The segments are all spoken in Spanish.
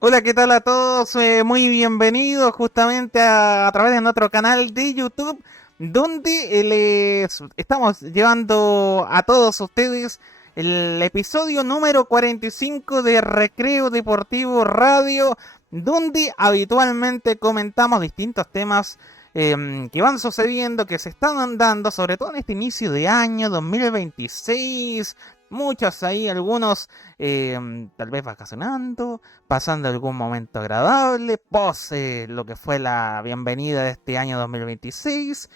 Hola, ¿qué tal a todos? Muy bienvenidos justamente a través de nuestro canal de YouTube, donde les estamos llevando a todos ustedes el episodio número 45 de Recreo Deportivo Radio, donde habitualmente comentamos distintos temas que van sucediendo, que se están dando, sobre todo en este inicio de año 2026. Muchos ahí, algunos tal vez vacacionando, pasando algún momento agradable, post lo que fue la bienvenida de este año 2026.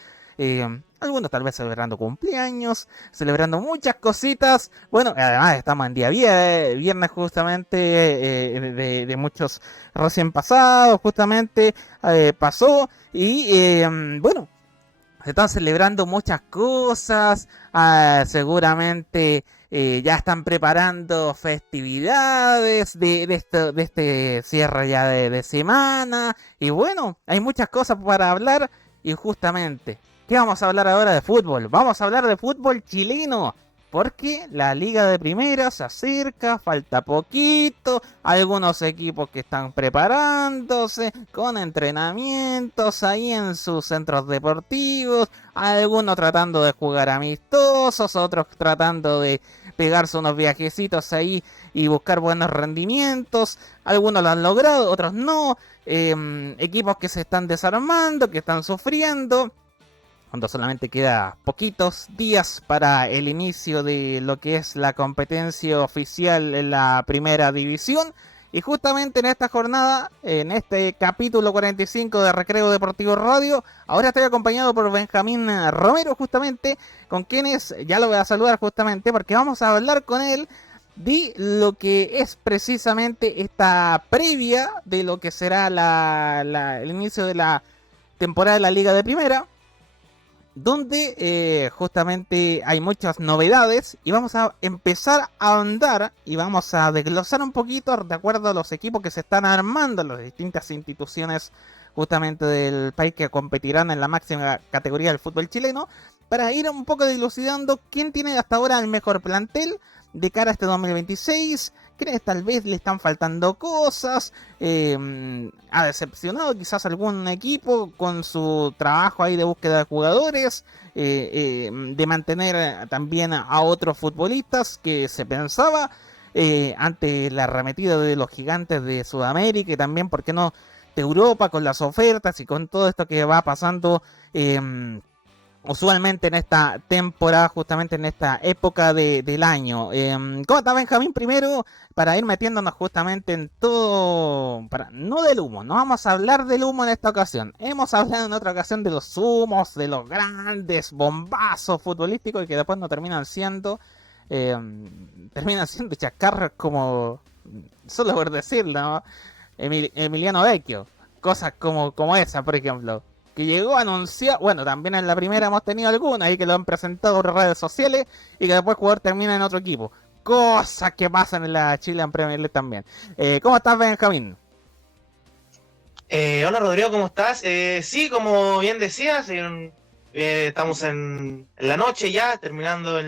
Algunos tal vez celebrando cumpleaños, celebrando muchas cositas. Bueno, además estamos en día viernes justamente, de muchos recién pasados, justamente pasó. Y bueno, se están celebrando muchas cosas, seguramente ya están preparando festividades de este cierre ya de semana. Y bueno, hay muchas cosas para hablar y justamente, ¿qué vamos a hablar ahora de fútbol? Vamos a hablar de fútbol chileno. Porque la liga de primera se acerca, falta poquito, algunos equipos que están preparándose con entrenamientos ahí en sus centros deportivos, algunos tratando de jugar amistosos, otros tratando de pegarse unos viajecitos ahí y buscar buenos rendimientos, algunos lo han logrado, otros no, equipos que se están desarmando, que están sufriendo cuando solamente queda poquitos días para el inicio de lo que es la competencia oficial en la primera división. Y justamente en esta jornada, en este capítulo 45 de Recreo Deportivo Radio, ahora estoy acompañado por Benjamín Romero, justamente, con quienes ya lo voy a saludar justamente, porque vamos a hablar con él de lo que es precisamente esta previa de lo que será el inicio de la temporada de la Liga de Primera, donde justamente hay muchas novedades y vamos a empezar a ahondar y vamos a desglosar un poquito de acuerdo a los equipos que se están armando en las distintas instituciones justamente del país que competirán en la máxima categoría del fútbol chileno, para ir un poco dilucidando quién tiene hasta ahora el mejor plantel de cara a este 2026, quiénes tal vez le están faltando cosas, ha decepcionado quizás algún equipo con su trabajo ahí de búsqueda de jugadores, de mantener también a otros futbolistas que se pensaba ante la arremetida de los gigantes de Sudamérica y también, ¿por qué no?, de Europa, con las ofertas y con todo esto que va pasando usualmente en esta temporada, justamente en esta época del año. ¿Cómo está Benjamín? Primero, para ir metiéndonos justamente en todo, no del humo, no vamos a hablar del humo en esta ocasión. Hemos hablado en otra ocasión de los humos, de los grandes bombazos futbolísticos y que después no eh, terminan siendo chascarros como, solo por decirlo, ¿no? Emiliano Vecchio, cosas como esa, por ejemplo, que llegó a anunciar, bueno, también en la primera hemos tenido algunas ahí que lo han presentado por redes sociales y que después el jugador termina en otro equipo. Cosas que pasan en la Chile en Premier League también. ¿Cómo estás, Benjamín? Hola Rodrigo, ¿cómo estás? Sí, como bien decías, estamos en la noche ya, terminando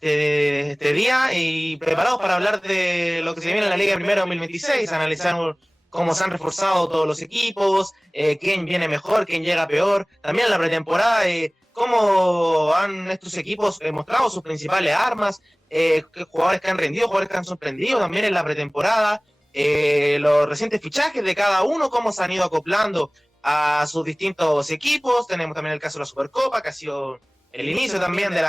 este día y preparados para hablar de lo que se viene en la Liga de Primera 2026, analizar cómo se han reforzado todos los equipos, quién viene mejor, quién llega peor, también en la pretemporada, cómo han estos equipos mostrado sus principales armas, jugadores que han rendido, jugadores que han sorprendido también en la pretemporada, los recientes fichajes de cada uno, cómo se han ido acoplando a sus distintos equipos. Tenemos también el caso de la Supercopa, que ha sido el inicio también de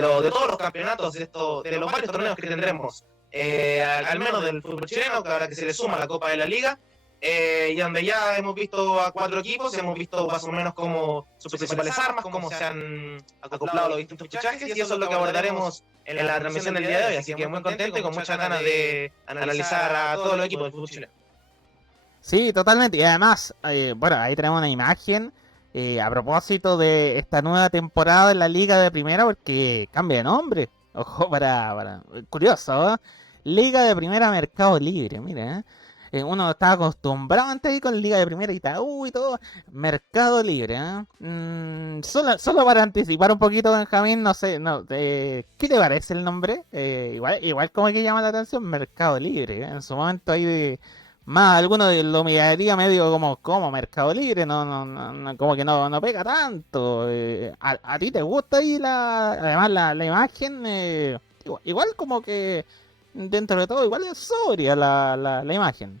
todos los campeonatos, de los varios torneos que tendremos, al menos del fútbol chileno, que ahora que se le suma la Copa de la Liga. Y donde ya hemos visto a cuatro equipos, hemos visto más o menos cómo sus principales armas, cómo se han acoplado los distintos fichajes, y eso es lo que abordaremos en la transmisión del día de hoy. Así que muy contento y con muchas ganas de analizar a todos los equipos del fútbol chileno. Sí, totalmente. Y además, bueno, ahí tenemos una imagen a propósito de esta nueva temporada en la Liga de Primera, porque cambia de nombre. Ojo, curioso, ¿eh? Liga de Primera Mercado Libre, mira, ¿eh? Uno estaba acostumbrado antes ahí con Liga de Primera, Itaú y todo. Mercado Libre, ¿eh? Solo para anticipar un poquito, Benjamín, no sé, no, ¿qué te parece el nombre? Igual como que llama la atención, Mercado Libre, ¿eh? En su momento ahí más alguno lo miraría medio como Mercado Libre, como que no pega tanto. ¿A ti te gusta ahí además la imagen? Igual como que dentro de todo, igual es sobria la imagen.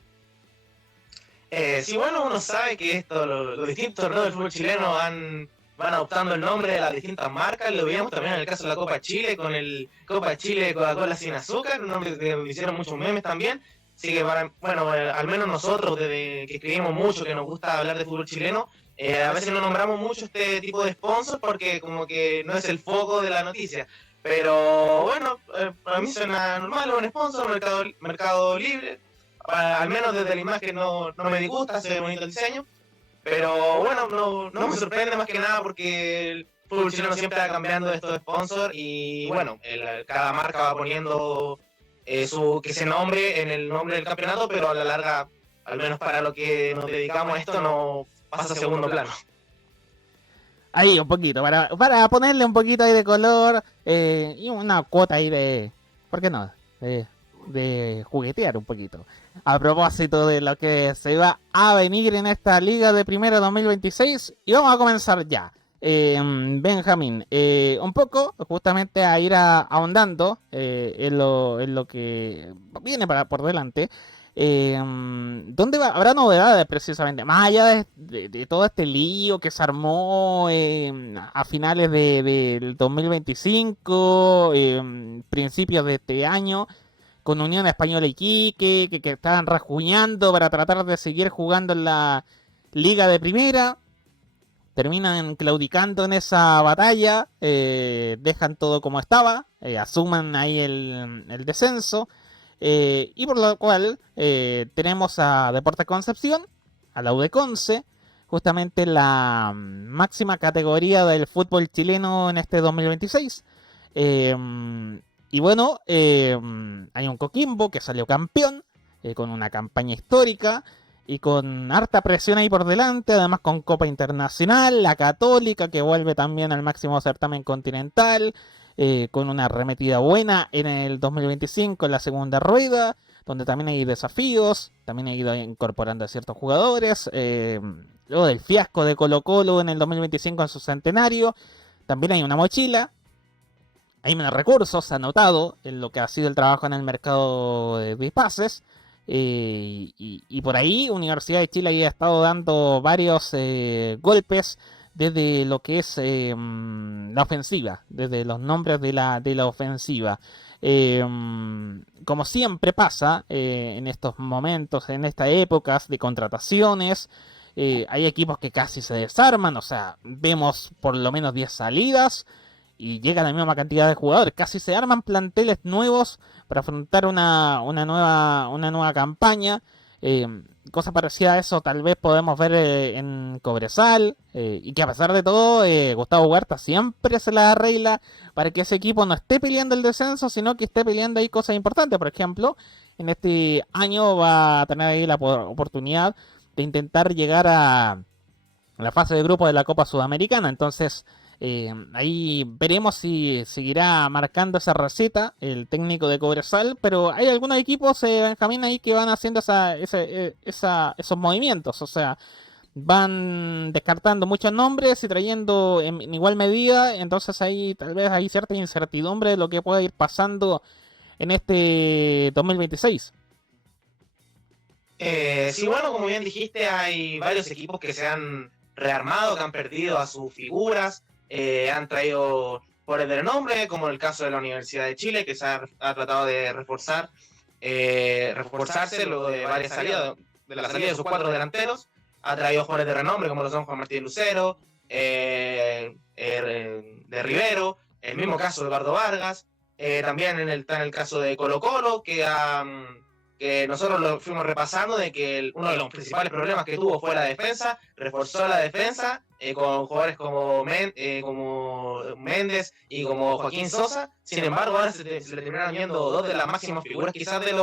Sí, bueno, uno sabe que los distintos torneos del fútbol chileno van adoptando el nombre de las distintas marcas. Lo veíamos también en el caso de la Copa Chile, con el Copa Chile Coca-Cola sin azúcar, un nombre que hicieron muchos memes también. Así que, bueno, al menos nosotros, desde que escribimos mucho, que nos gusta hablar de fútbol chileno, a veces no nombramos mucho este tipo de sponsors porque como que no es el foco de la noticia. Pero bueno, para mí suena normal, un sponsor, mercado libre. Al menos desde la imagen no me disgusta, se ve bonito el diseño, pero bueno, no me sorprende más que nada porque el fútbol chileno siempre va cambiando estos sponsors y bueno, cada marca va poniendo que se nombre en el nombre del campeonato, pero a la larga, al menos para lo que nos dedicamos a esto, no pasa a segundo plano. Ahí un poquito, para ponerle un poquito ahí de color y una cuota ahí ¿por qué no? De juguetear un poquito. A propósito de lo que se va a venir en esta Liga de Primera 2026, y vamos a comenzar ya. Benjamín, un poco justamente a ir ahondando en lo que viene por delante. ¿Dónde habrá novedades precisamente? Más allá de todo este lío que se armó a finales del 2025, principios de este año, con Unión Española y Iquique, que estaban rajuñando para tratar de seguir jugando en la Liga de Primera. Terminan claudicando en esa batalla, dejan todo como estaba, asuman ahí el descenso, y por lo cual tenemos a Deportes Concepción, a la U de Conce, justamente la máxima categoría del fútbol chileno en este 2026. Y bueno, hay un Coquimbo que salió campeón, con una campaña histórica y con harta presión ahí por delante, además con Copa Internacional, la Católica que vuelve también al máximo certamen continental, con una arremetida buena en el 2025 en la segunda rueda, donde también hay desafíos, también ha ido incorporando a ciertos jugadores, luego del fiasco de Colo Colo en el 2025 en su centenario, también hay una mochila, hay menos recursos anotado en lo que ha sido el trabajo en el mercado de pases. Y por ahí Universidad de Chile ha estado dando varios golpes desde lo que es la ofensiva, desde los nombres de la ofensiva. Como siempre pasa en estos momentos, en estas épocas de contrataciones, hay equipos que casi se desarman, o sea, vemos por lo menos 10 salidas y llega la misma cantidad de jugadores. Casi se arman planteles nuevos para afrontar una nueva campaña. Cosa parecida a eso tal vez podemos ver en Cobresal, y que a pesar de todo Gustavo Huerta siempre se la arregla para que ese equipo no esté peleando el descenso, sino que esté peleando ahí cosas importantes. Por ejemplo, en este año va a tener ahí la oportunidad de intentar llegar a la fase de grupo de la Copa Sudamericana. Entonces ahí veremos si seguirá marcando esa receta el técnico de Cobresal, pero hay algunos equipos, Benjamín, ahí que van haciendo esos movimientos, o sea, van descartando muchos nombres y trayendo en igual medida, entonces ahí tal vez hay cierta incertidumbre de lo que pueda ir pasando en este 2026. Sí, bueno, como bien dijiste, hay varios equipos que se han rearmado, que han perdido a sus figuras, han traído jugadores de renombre, como el caso de la Universidad de Chile, que se ha tratado de reforzarse luego de varias salidas, de la salida de sus 4 delanteros. Ha traído jugadores de renombre, como lo son Juan Martín Lucero, de Rivero, el mismo caso de Eduardo Vargas, también está en el caso de Colo Colo, que nosotros lo fuimos repasando, de que uno de los principales problemas que tuvo fue la defensa, reforzó la defensa con jugadores como Méndez y como Joaquín Sosa. Sin embargo, ahora se le terminaron yendo dos de las máximas figuras quizás de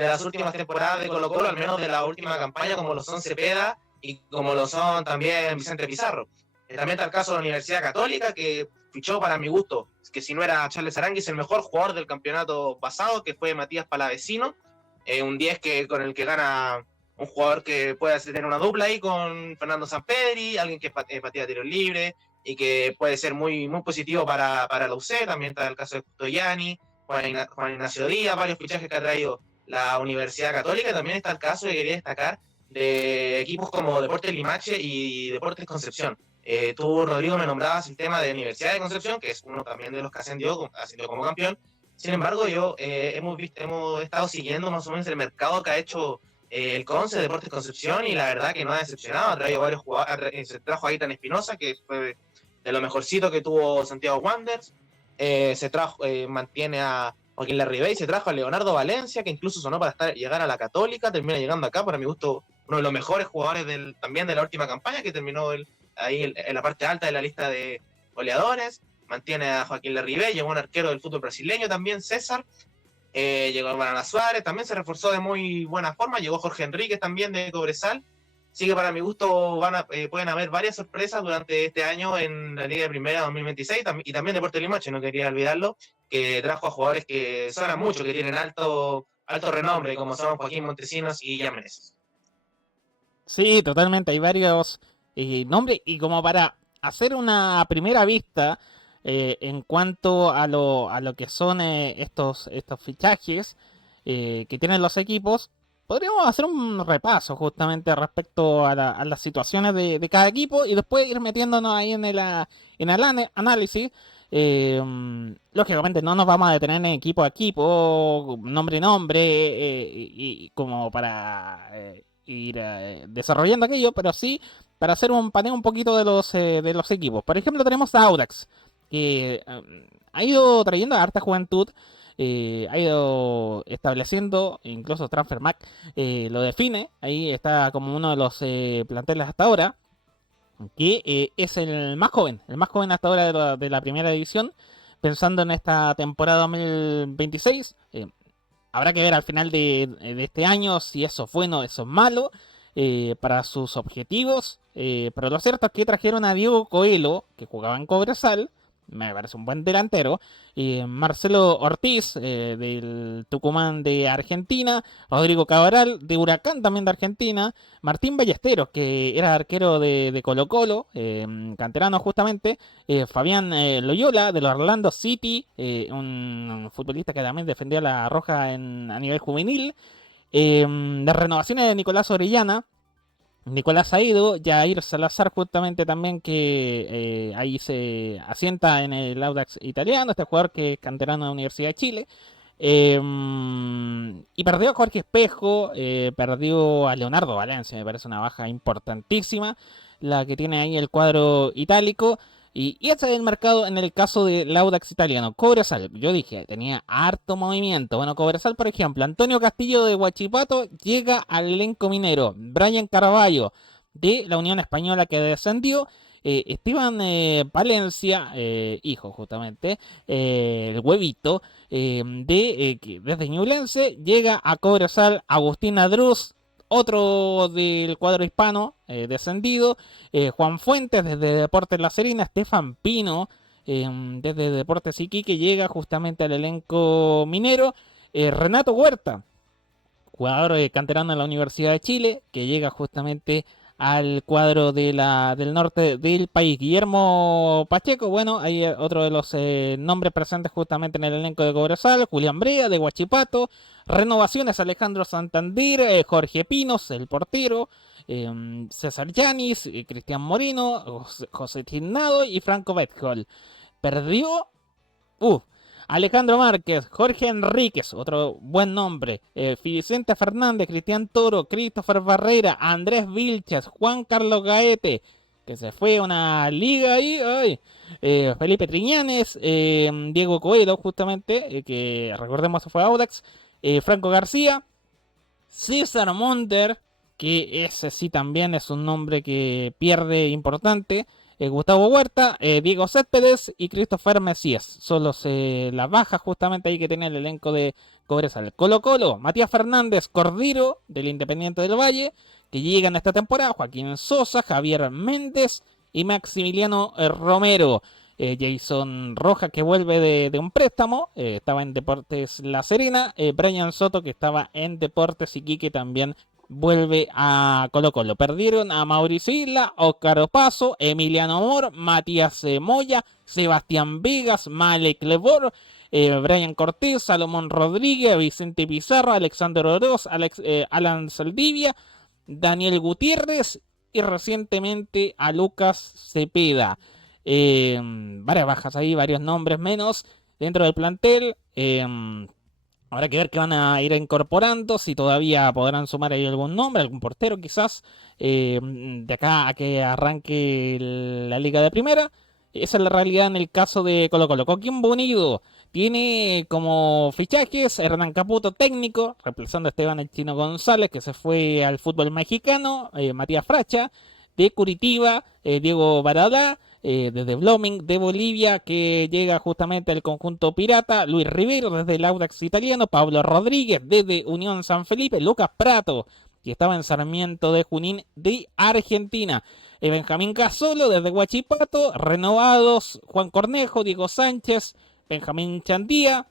de las últimas temporadas de Colo-Colo, al menos de la última campaña, como lo son Cepeda y como lo son también Vicente Pizarro. También está el caso de la Universidad Católica, que fichó para mi gusto, que si no era Charles Aranguis, el mejor jugador del campeonato pasado, que fue Matías Palavecino, un 10 con el que gana un jugador que puede tener una dupla ahí con Fernando Sampedri, alguien que patea tiros libres y que puede ser muy, muy positivo para la UC. También está el caso de Custoyani, Juan Ignacio Díaz, varios fichajes que ha traído la Universidad Católica. También está el caso que quería destacar de equipos como Deportes Limache y Deportes Concepción. Tú, Rodrigo, me nombrabas el tema de Universidad de Concepción, que es uno también de los que ascendió como campeón. Sin embargo, hemos estado siguiendo más o menos el mercado que ha hecho el Conce, Deportes Concepción, y la verdad que no ha decepcionado. Ha traído varios jugadores, se trajo a Itan Espinosa, que fue de lo mejorcito que tuvo Santiago Wanderers. Mantiene a Joaquín Larribey, se trajo a Leonardo Valencia, que incluso sonó para llegar a la Católica, termina llegando acá, para mi gusto, uno de los mejores jugadores también de la última campaña, que terminó ahí en la parte alta de la lista de goleadores. Mantiene a Joaquín Larribey, llegó un arquero del fútbol brasileño también, César. Llegó Banana Suárez, también se reforzó de muy buena forma. Llegó Jorge Enríquez también de Cobresal. Así que para mi gusto pueden haber varias sorpresas durante este año en la Liga de Primera 2026 y también Deportes Limache, no quería olvidarlo, que trajo a jugadores que suenan mucho, que tienen alto renombre, como son Joaquín Montesinos y Jan Meneses. Sí, totalmente, hay varios nombres y como para hacer una primera vista en cuanto a lo que son estos fichajes que tienen los equipos, podríamos hacer un repaso justamente respecto a las situaciones de cada equipo y después ir metiéndonos ahí en el análisis. Lógicamente no nos vamos a detener en equipo a equipo, nombre a nombre, y como para ir desarrollando aquello, pero sí para hacer un paneo un poquito de los equipos. Por ejemplo, tenemos a Audax, que ha ido trayendo a harta juventud, ha ido estableciendo, incluso Transfermarkt lo define, ahí está como uno de los planteles hasta ahora, que es el más joven hasta ahora de la primera división, pensando en esta temporada 2026. Habrá que ver al final de este año si eso es bueno o eso es malo para sus objetivos. Pero lo cierto es que trajeron a Diego Coelho, que jugaba en Cobresal, me parece un buen delantero. Marcelo Ortiz, del Tucumán de Argentina. Rodrigo Cabral, de Huracán también de Argentina. Martín Ballesteros, que era arquero de Colo Colo, canterano justamente. Fabián Loyola, de los Orlando City, un futbolista que también defendió a la Roja a nivel juvenil. Las renovaciones de Nicolás Orellana, Nicolás Aido, Jair Salazar justamente también, que ahí se asienta en el Audax italiano, este jugador que es canterano de la Universidad de Chile. Y perdió a Jorge Espejo, perdió a Leonardo Valencia, me parece una baja importantísima la que tiene ahí el cuadro itálico. Y ese es el mercado en el caso del Audax italiano. Cobresal, yo dije, tenía harto movimiento. Bueno, Cobresal, por ejemplo, Antonio Castillo de Huachipato llega al elenco minero. Brian Carvalho de la Unión Española, que descendió. Esteban Valencia, hijo justamente, el huevito, desde Ñublense, llega a Cobresal. Agustín Adruz, otro del cuadro hispano, descendido. Juan Fuentes desde Deportes La Serena. Estefan Pino desde Deportes Iquique llega justamente al elenco minero. Renato Huerta, jugador canterano de la Universidad de Chile, que llega justamente al cuadro del norte del país. Guillermo Pacheco, bueno, hay otro de los nombres presentes justamente en el elenco de Cobresal. Julián Brea de Huachipato. Renovaciones: Alejandro Santander, Jorge Pinos, el portero, César Yanis, Cristian Moreno, José Tignado y Franco Betjol. Perdió Alejandro Márquez, Jorge Enríquez, otro buen nombre, Vicente Fernández, Cristian Toro, Christopher Barrera, Andrés Vilches, Juan Carlos Gaete, que se fue a una liga ahí, Felipe Triñanes, Diego Coelho justamente, que recordemos se fue a Audax, Franco García, César Monter, que ese sí también es un nombre que pierde importante, Gustavo Huerta, Diego Céspedes y Christopher Mesías. Son las bajas justamente ahí que tiene el elenco de Cobresal. Colo Colo, Matías Fernández Cordero del Independiente del Valle, que llegan esta temporada, Joaquín Sosa, Javier Méndez y Maximiliano Romero. Jason Rojas, que vuelve de un préstamo, estaba en Deportes La Serena. Brian Soto, que estaba en Deportes Iquique, también vuelve a Colo Colo. Perdieron a Mauricio Isla, Óscar Opaso, Emiliano Amor, Matías Moya, Sebastián Vegas, Malek Lebor, Brian Cortés, Salomón Rodríguez, Vicente Pizarro, Alexander Oroz, Alan Saldivia, Daniel Gutiérrez y recientemente a Lucas Cepeda. Varias bajas ahí, varios nombres menos dentro del plantel. Habrá que ver qué van a ir incorporando, si todavía podrán sumar ahí algún nombre, algún portero quizás, de acá a que arranque la Liga de Primera. Esa es la realidad en el caso de Colo Colo. Coquimbo Unido tiene como fichajes Hernán Caputo, técnico, reemplazando a Esteban El Chino González, que se fue al fútbol mexicano, Matías Fracha, de Curitiba, Diego Baradá, desde Blooming de Bolivia, que llega justamente al conjunto pirata, Luis Rivero desde el Audax italiano, Pablo Rodríguez desde Unión San Felipe, Lucas Prato, que estaba en Sarmiento de Junín de Argentina, Benjamín Casolo desde Huachipato, renovados Juan Cornejo, Diego Sánchez, Benjamín Chandía,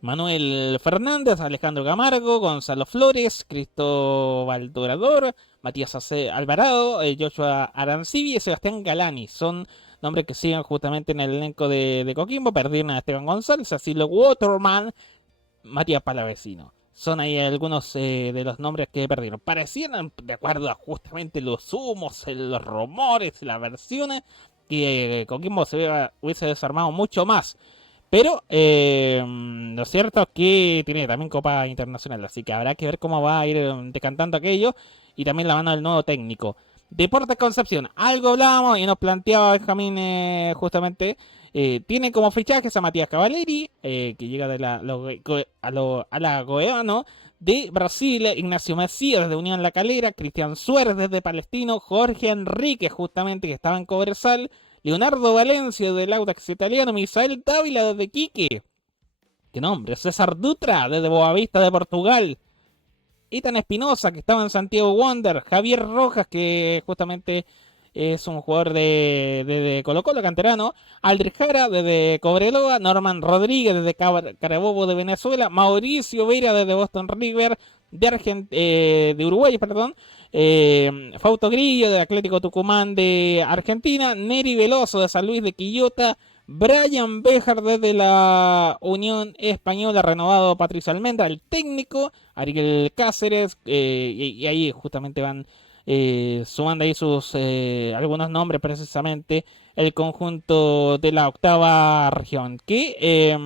Manuel Fernández, Alejandro Camargo, Gonzalo Flores, Cristóbal Dorador, Matías Alvarado, Joshua Arancibi y Sebastián Galani. Son nombres que siguen justamente en el elenco de Coquimbo. Perdieron a Esteban González, Asilo Waterman, Matías Palavecino. Son ahí algunos de los nombres que perdieron. Parecían, de acuerdo a justamente los humos, los rumores, las versiones, que Coquimbo hubiese desarmado mucho más. Pero lo cierto es que tiene también Copa Internacional, así que habrá que ver cómo va a ir decantando aquello y también la mano del nuevo técnico. Deportes Concepción, algo hablábamos y nos planteaba Benjamín justamente. Tiene como fichajes a Matías Cavaleri, que llega de la Goiano, de Brasil, Ignacio Macías de Unión La Calera, Cristian Suárez desde Palestino, Jorge Enrique justamente que estaba en Cobresal, Leonardo Valencia del Audax italiano, Misael Dávila desde Quique, qué nombre, César Dutra desde Boavista de Portugal, Ethan Espinosa que estaba en Santiago Wander, Javier Rojas que justamente es un jugador de Colo Colo, canterano, Aldrich Jara desde Cobreloa, Norman Rodríguez desde Carabobo de Venezuela, Mauricio Vera desde Boston River de Uruguay, perdón, Fausto Grillo de Atlético Tucumán de Argentina, Neri Veloso de San Luis de Quillota, Brian Bejar desde la Unión Española, renovado Patricio Almendra, el técnico, Ariel Cáceres, y ahí justamente van sumando ahí sus algunos nombres precisamente el conjunto de la octava región que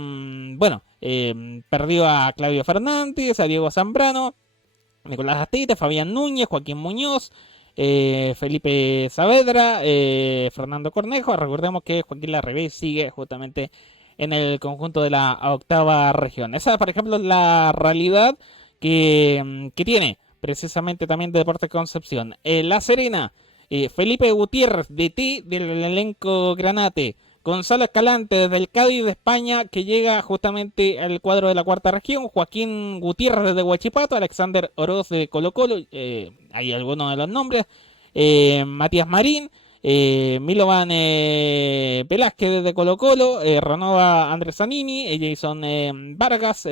perdió a Claudio Fernández, a Diego Zambrano, Nicolás Asteite, Fabián Núñez, Joaquín Muñoz, Felipe Saavedra, Fernando Cornejo. Recordemos que Joaquín Larribey sigue justamente en el conjunto de la octava región. Esa, por ejemplo, es la realidad que tiene precisamente también de Deportes Concepción. La Serena, Felipe Gutiérrez, DT del elenco Granate. Gonzalo Escalante desde el Cádiz de España, que llega justamente al cuadro de la cuarta región. Joaquín Gutiérrez desde Huachipato, Alexander Oroz de Colo Colo, hay algunos de los nombres. Matías Marín, Milovan Velázquez desde Colo Colo, renova Andrés Zanini, Jason Vargas,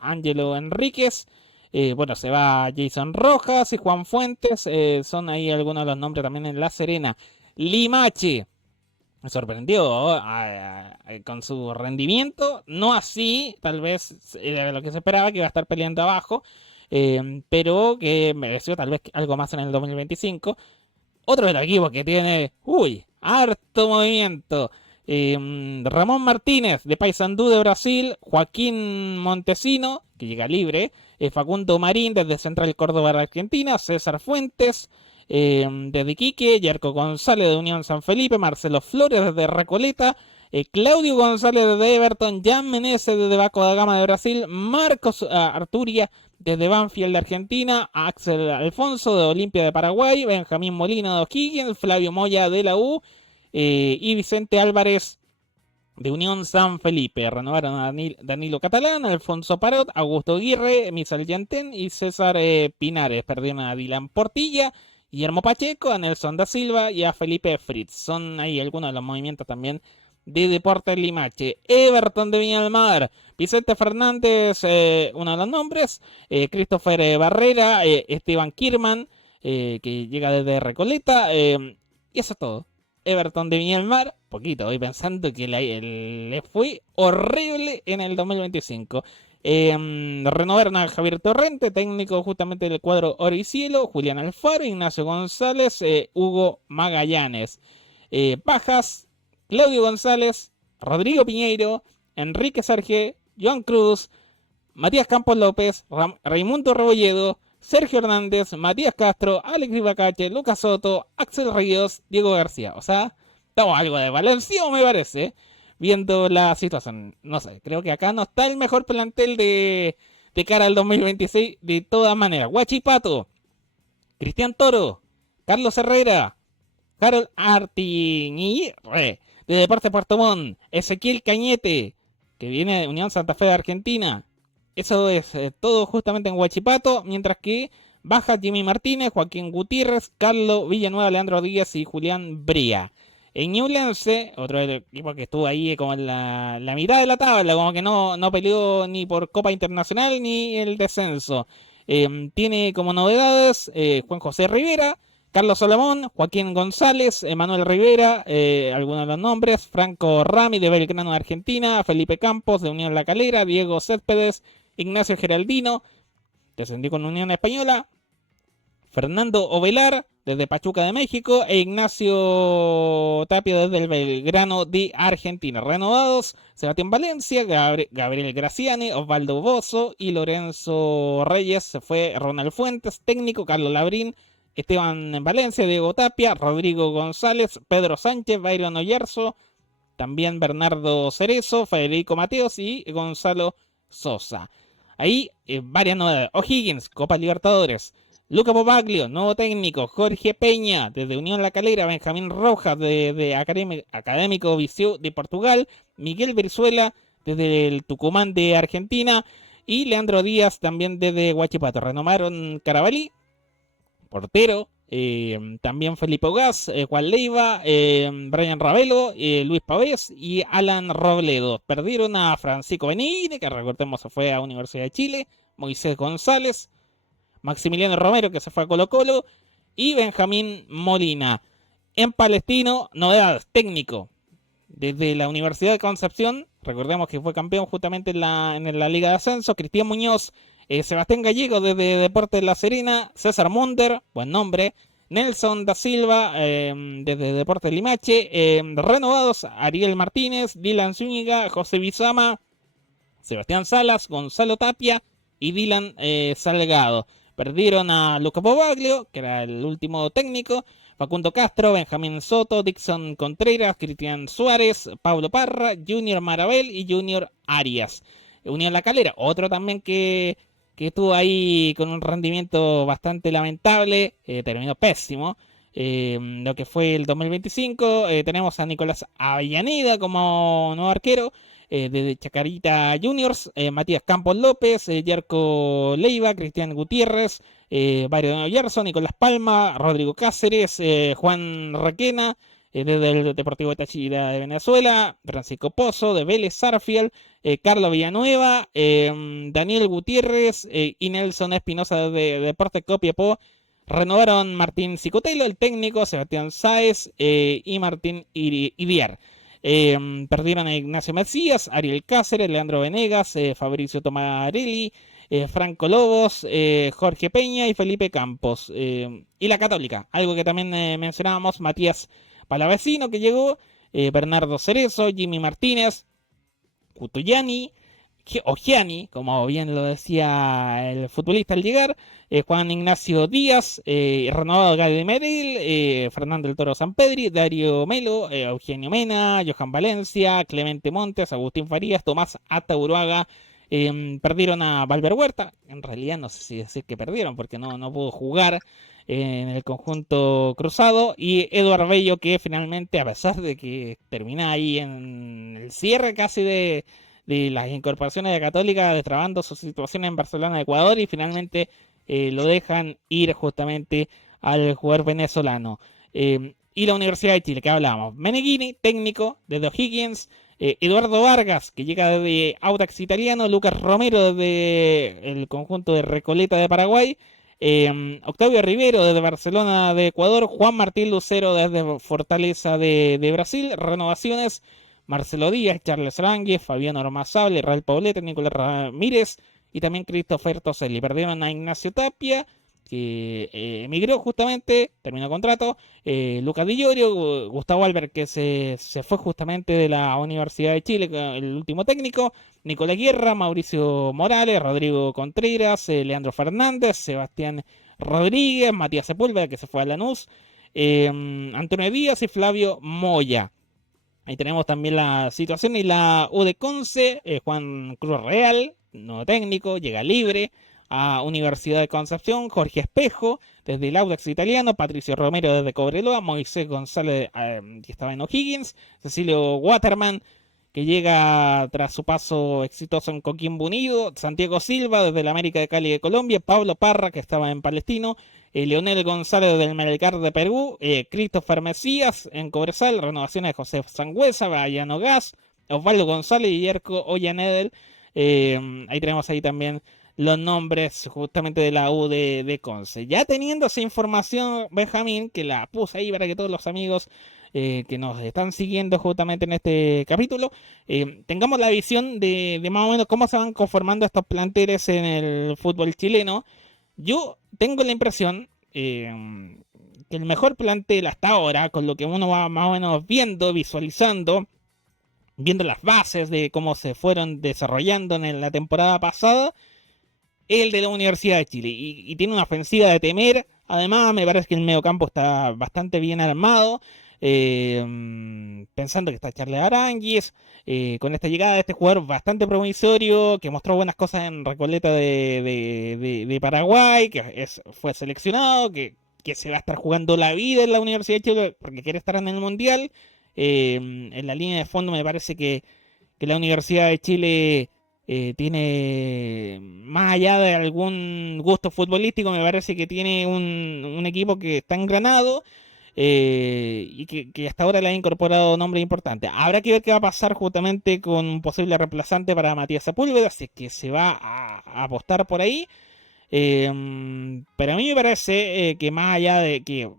Ángelo Enríquez. Se va Jason Rojas y Juan Fuentes, son ahí algunos de los nombres también en La Serena. Limache me sorprendió con su rendimiento, no así, tal vez lo que se esperaba, que iba a estar peleando abajo, pero que mereció tal vez algo más en el 2025. Otro de los equipos que tiene, harto movimiento. Ramón Martínez de Paysandú de Brasil, Joaquín Montesino, que llega libre, Facundo Marín desde Central Córdoba de Argentina, César Fuentes desde Iquique, Yerko González de Unión San Felipe, Marcelo Flores desde Recoleta, Claudio González desde Everton, Jan Menezes desde Vasco da Gama de Brasil, Marcos Arturia desde Banfield de Argentina, Axel Alfonso de Olimpia de Paraguay, Benjamín Molina de O'Higgins, Flavio Moya de la U, y Vicente Álvarez de Unión San Felipe. Renovaron a Danilo Catalán, Alfonso Parot, Augusto Aguirre, Misael Yantén y César Pinares. Perdieron a Dylan Portilla, Guillermo Pacheco, a Nelson da Silva y a Felipe Fritz. Son ahí algunos de los movimientos también de Deportes Limache. Everton de Viña del Mar, Vicente Fernández, uno de los nombres, Christopher Barrera, Esteban Kirman, que llega desde Recoleta, y eso es todo. Everton de Viña del Mar, poquito, voy pensando que le fue horrible en el 2025. Renovaron a Javier Torrente, técnico justamente del cuadro Oro y Cielo, Julián Alfaro, Ignacio González, Hugo Magallanes. Bajas, Claudio González, Rodrigo Piñeiro, Enrique Serge, Joan Cruz, Matías Campos López, Raimundo Rebolledo, Sergio Hernández, Matías Castro, Alex Ibacache, Lucas Soto, Axel Ríos, Diego García. O sea, estamos algo de Valencia, me parece, viendo la situación. No sé, creo que acá no está el mejor plantel de cara al 2026 de todas maneras. Huachipato, Cristian Toro, Carlos Herrera, Harold Artiñirre, de Deportes Puerto Montt, Ezequiel Cañete, que viene de Unión Santa Fe de Argentina. Eso es todo justamente en Huachipato, mientras que baja Jimmy Martínez, Joaquín Gutiérrez, Carlos Villanueva, Leandro Díaz y Julián Brea. En Ñublense, otro equipo que estuvo ahí como en la mitad de la tabla, como que no peleó ni por Copa Internacional ni el descenso. Tiene como novedades Juan José Rivera, Carlos Salomón, Joaquín González, Manuel Rivera, algunos de los nombres, Franco Rami de Belgrano de Argentina, Felipe Campos de Unión La Calera, Diego Céspedes, Ignacio Geraldino, descendió con Unión Española, Fernando Ovelar desde Pachuca de México e Ignacio Tapia desde el Belgrano de Argentina. Renovados, Sebastián Valencia, Gabriel Graciani, Osvaldo Bozo y Lorenzo Reyes. Se fue Ronald Fuentes, técnico, Carlos Labrín, Esteban Valencia, Diego Tapia, Rodrigo González, Pedro Sánchez, Byron Oyarzo, también Bernardo Cerezo, Federico Mateos y Gonzalo Sosa. Ahí varias novedades. O'Higgins, Copa Libertadores. Luca Popaglio, nuevo técnico. Jorge Peña, desde Unión La Calera. Benjamín Rojas, de Académico Viseu de Portugal. Miguel Brizuela, desde el Tucumán de Argentina. Y Leandro Díaz, también desde Huachipato. Renovaron Carabalí, portero. También Felipe Ogaz, Juan Leiva, Brian Ravelo, Luis Pavés y Alan Robledo. Perdieron a Francisco Benítez, que recordemos se fue a Universidad de Chile, Moisés González, Maximiliano Romero, que se fue a Colo Colo, y Benjamín Molina. En Palestino, novedades, técnico. Desde la Universidad de Concepción, recordemos que fue campeón justamente en la Liga de Ascenso, Cristian Muñoz, Sebastián Gallego desde Deportes La Serena, César Munder, buen nombre, Nelson da Silva desde Deportes Limache, renovados Ariel Martínez, Dylan Zúñiga, José Bizama, Sebastián Salas, Gonzalo Tapia y Dylan Salgado. Perdieron a Luca Pobaglio, que era el último técnico, Facundo Castro, Benjamín Soto, Dixon Contreras, Cristian Suárez, Pablo Parra, Junior Marabel y Junior Arias. Unión La Calera, otro también que estuvo ahí con un rendimiento bastante lamentable, terminó pésimo, lo que fue el 2025. Tenemos a Nicolás Avellaneda como nuevo arquero, de Chacarita Juniors, Matías Campos López, Yerko Leiva, Cristian Gutiérrez, Byron Oyarzo, Nicolás Palma, Rodrigo Cáceres, Juan Requena, desde el Deportivo Táchira de Venezuela, Francisco Pozo, de Vélez Sarsfield, Carlos Villanueva, Daniel Gutiérrez y Nelson Espinosa de Deportes Copiapó. Renovaron Martín Cicotelo, el técnico, Sebastián Sáez y Martín Idiar. Perdieron a Ignacio Macías, Ariel Cáceres, Leandro Venegas, Fabricio Tomarelli, Franco Lobos, Jorge Peña y Felipe Campos. Y la Católica, algo que también mencionábamos, Matías Palavecino, que llegó, Bernardo Cerezo, Jimmy Martínez, Cutoyani, Ogiani, como bien lo decía el futbolista al llegar, Juan Ignacio Díaz, renovado Gadi Meril, Fernando el Toro Sampedri, Dario Melo, Eugenio Mena, Johan Valencia, Clemente Montes, Agustín Farías, Tomás Atauruaga, Perdieron a Valver Huerta, en realidad no sé si decir que perdieron, porque no pudo jugar en el conjunto cruzado, y Eduard Bello, que finalmente, a pesar de que termina ahí en el cierre casi de las incorporaciones de Católica, destrabando su situación en Barcelona, Ecuador, y finalmente lo dejan ir justamente al jugador venezolano. Y la Universidad de Chile, que hablábamos, Meneghini, técnico, desde O'Higgins, Eduardo Vargas, que llega desde Audax Italiano, Lucas Romero desde el conjunto de Recoleta de Paraguay, Octavio Rivero desde Barcelona de Ecuador, Juan Martín Lucero desde Fortaleza de Brasil, renovaciones, Marcelo Díaz, Charles Aránguez, Fabián Ormazábal, Israel Pauleta, Nicolás Ramírez y también Christopher Toselli. Perdieron a Ignacio Tapia, que emigró justamente, terminó contrato, Lucas Di Llorio, Gustavo Albert, que se fue justamente de la Universidad de Chile, el último técnico, Nicolás Guerra, Mauricio Morales, Rodrigo Contreras, Leandro Fernández, Sebastián Rodríguez, Matías Sepúlveda, que se fue a Lanús, Antonio Díaz y Flavio Moya. Ahí tenemos también la situación y la U de Conce, Juan Cruz Real, nuevo técnico, llega libre a Universidad de Concepción, Jorge Espejo desde el Audax Italiano, Patricio Romero desde Cobreloa, Moisés González que estaba en O'Higgins, Cecilio Waterman que llega tras su paso exitoso en Coquimbo Unido, Santiago Silva desde el América de Cali de Colombia, Pablo Parra que estaba en Palestino, Leonel González del Melgar de Perú, Christopher Mesías en Cobresal, renovaciones de José Sangüesa, Brian Gas, Osvaldo González y Yerko Ollanedel. Ahí tenemos ahí también los nombres justamente de la U de Conce. Ya teniendo esa información, Benjamín, que la puse ahí para que todos los amigos que nos están siguiendo justamente en este capítulo, tengamos la visión de más o menos cómo se van conformando estos planteles en el fútbol chileno. Yo tengo la impresión que el mejor plantel hasta ahora, con lo que uno va más o menos viendo, visualizando, viendo las bases de cómo se fueron desarrollando en la temporada pasada, es el de la Universidad de Chile. Y tiene una ofensiva de temer. Además, me parece que el mediocampo está bastante bien armado. Pensando que está Charles Aránguiz, con esta llegada de este jugador bastante promisorio, que mostró buenas cosas en Recoleta de Paraguay, que fue seleccionado, que se va a estar jugando la vida en la Universidad de Chile porque quiere estar en el Mundial. En la línea de fondo me parece que la Universidad de Chile tiene, más allá de algún gusto futbolístico, me parece que tiene un equipo que está engranado y que hasta ahora le ha incorporado nombres importantes. Habrá que ver qué va a pasar justamente con un posible reemplazante para Matías Sepúlveda, si es que se va a apostar por ahí. Pero a mí me parece que más allá de que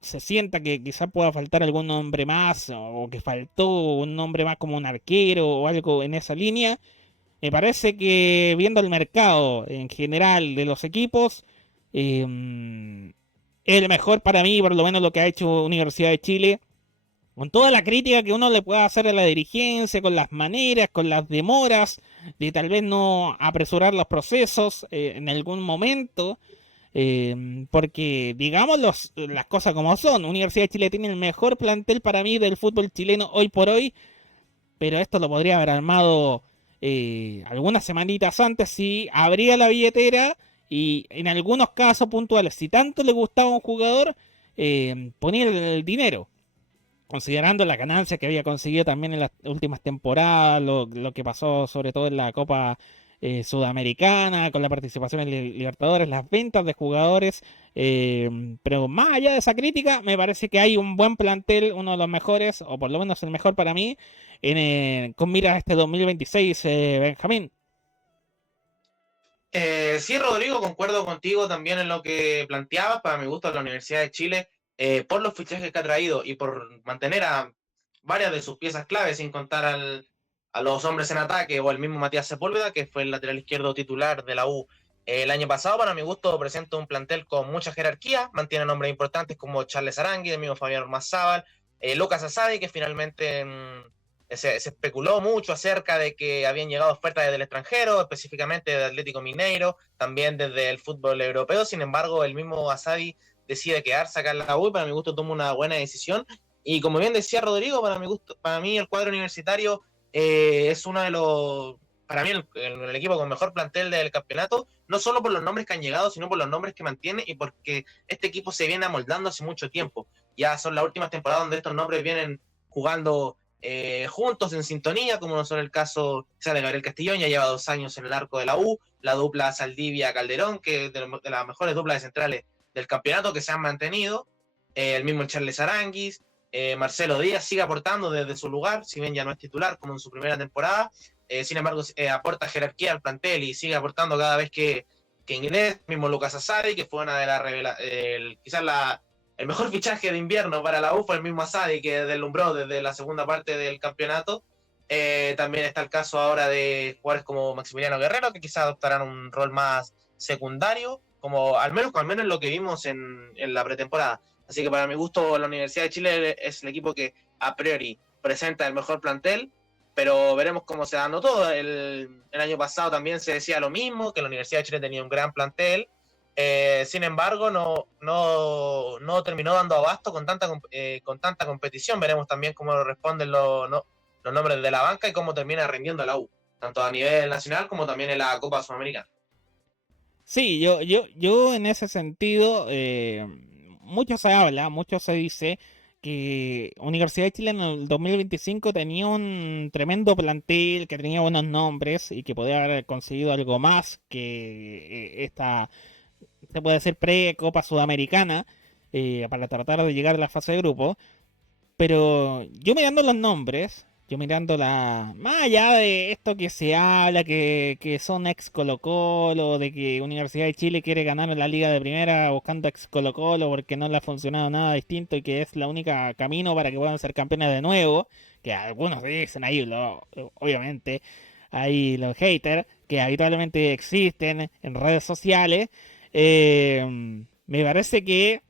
se sienta que quizá pueda faltar algún nombre más o que faltó un nombre más como un arquero o algo en esa línea, me parece que viendo el mercado en general de los equipos, el mejor para mí, por lo menos lo que ha hecho Universidad de Chile, con toda la crítica que uno le pueda hacer a la dirigencia, con las maneras, con las demoras, de tal vez no apresurar los procesos en algún momento, porque digamos las cosas como son, Universidad de Chile tiene el mejor plantel para mí del fútbol chileno hoy por hoy, pero esto lo podría haber armado algunas semanitas antes si abría la billetera y en algunos casos puntuales, si tanto le gustaba a un jugador, ponía el dinero, considerando la ganancia que había conseguido también en las últimas temporadas, lo que pasó sobre todo en la Copa Sudamericana, con la participación en Libertadores, las ventas de jugadores, pero más allá de esa crítica, me parece que hay un buen plantel, uno de los mejores, o por lo menos el mejor para mí, con miras a este 2026, Benjamín. Sí, Rodrigo, concuerdo contigo también en lo que planteabas. Para mi gusto, la Universidad de Chile, por los fichajes que ha traído y por mantener a varias de sus piezas claves, sin contar a los hombres en ataque o el mismo Matías Sepúlveda, que fue el lateral izquierdo titular de la U el año pasado, para mi gusto presenta un plantel con mucha jerarquía, mantiene nombres importantes como Charles Arangui, el mismo Fabián Ormazábal, Lucas Asadi, que finalmente se especuló mucho acerca de que habían llegado ofertas desde el extranjero, específicamente de Atlético Mineiro, también desde el fútbol europeo. Sin embargo, el mismo Asadi decide quedarse acá en la U y para mi gusto toma una buena decisión. Y como bien decía Rodrigo, para mí el cuadro universitario es uno de los para mí el equipo con mejor plantel del campeonato, no solo por los nombres que han llegado, sino por los nombres que mantiene y porque este equipo se viene amoldando hace mucho tiempo. Ya son las últimas temporadas donde estos nombres vienen jugando juntos, en sintonía, como no son el caso de Gabriel Castellón, ya lleva 2 años en el arco de la U, la dupla Saldivia-Calderón, que es de las mejores duplas de centrales del campeonato que se han mantenido, el mismo Charles Aranguis, Marcelo Díaz sigue aportando desde su lugar, si bien ya no es titular como en su primera temporada, sin embargo aporta jerarquía al plantel y sigue aportando cada vez que ingresa, mismo Lucas Asadi, que fue una de las quizás el mejor fichaje de invierno para la U, fue el mismo Asadi que deslumbró desde la segunda parte del campeonato. También está el caso ahora de jugadores como Maximiliano Guerrero, que quizás adoptarán un rol más secundario, como al menos lo que vimos en la pretemporada. Así que para mi gusto la Universidad de Chile es el equipo que a priori presenta el mejor plantel, pero veremos cómo se dando todo. El año pasado también se decía lo mismo, que la Universidad de Chile tenía un gran plantel, sin embargo no terminó dando abasto con tanta competición. Veremos también cómo responden los nombres de la banca y cómo termina rindiendo la U, tanto a nivel nacional como también en la Copa Sudamericana. Sí, yo en ese sentido, mucho se habla, mucho se dice que Universidad de Chile en el 2025 tenía un tremendo plantel, que tenía buenos nombres y que podía haber conseguido algo más que esta, se puede decir, pre-Copa Sudamericana, para tratar de llegar a la fase de grupo. Pero yo mirando los nombres, yo mirando más allá de esto que se habla, que son ex Colo Colo, de que Universidad de Chile quiere ganar la Liga de Primera buscando ex Colo Colo porque no le ha funcionado nada distinto y que es la única camino para que puedan ser campeones de nuevo, que algunos dicen ahí, obviamente, hay los haters que habitualmente existen en redes sociales. Me parece que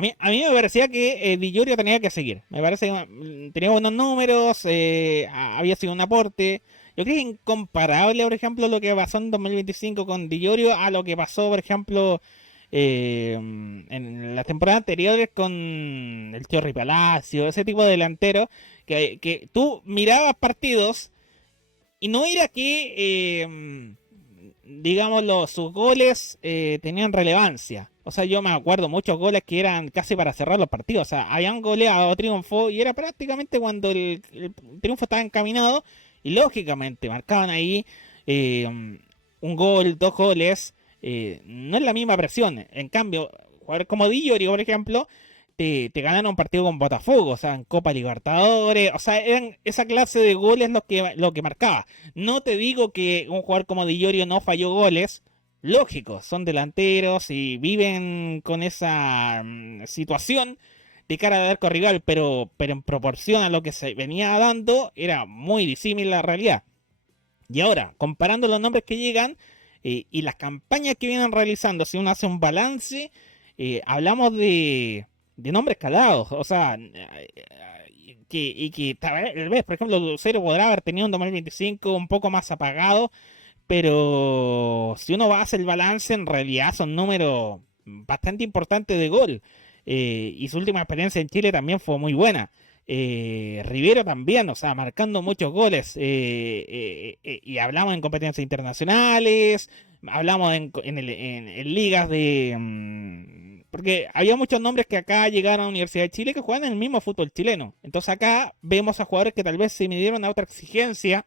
a mí me parecía que Di Llorio tenía que seguir. Me parece que tenía buenos números, había sido un aporte. Yo creo que incomparable, por ejemplo, lo que pasó en 2025 con Di Llorio a lo que pasó, por ejemplo, en las temporadas anteriores con el Chorri Palacio, ese tipo de delantero, que tú mirabas partidos y no era que, digámoslo, sus goles tenían relevancia. O sea, yo me acuerdo muchos goles que eran casi para cerrar los partidos. O sea, habían goleado triunfo y era prácticamente cuando el triunfo estaba encaminado. Y lógicamente marcaban ahí eh, un gol, 2 goles. No es la misma presión. En cambio, jugadores como Di Llorio, por ejemplo, te ganaron un partido con Botafogo, o sea, en Copa Libertadores, o sea, eran esa clase de goles lo que marcaba. No te digo que un jugador como Di Llorio no falló goles, lógico, son delanteros y viven con esa situación de cara al arco rival, pero en proporción a lo que se venía dando, era muy disímil la realidad. Y ahora, comparando los nombres que llegan y las campañas que vienen realizando, si uno hace un balance, hablamos de nombres calados, o sea, tal vez, por ejemplo, Lucero podrá haber tenido un 2025 un poco más apagado, pero si uno va a hacer el balance, en realidad son números bastante importantes de gol. Y su última experiencia en Chile también fue muy buena. Rivero también, o sea, marcando muchos goles. Y hablamos en competencias internacionales, hablamos en ligas de... porque había muchos nombres que acá llegaron a la Universidad de Chile que juegan en el mismo fútbol chileno. Entonces acá vemos a jugadores que tal vez se midieron a otra exigencia,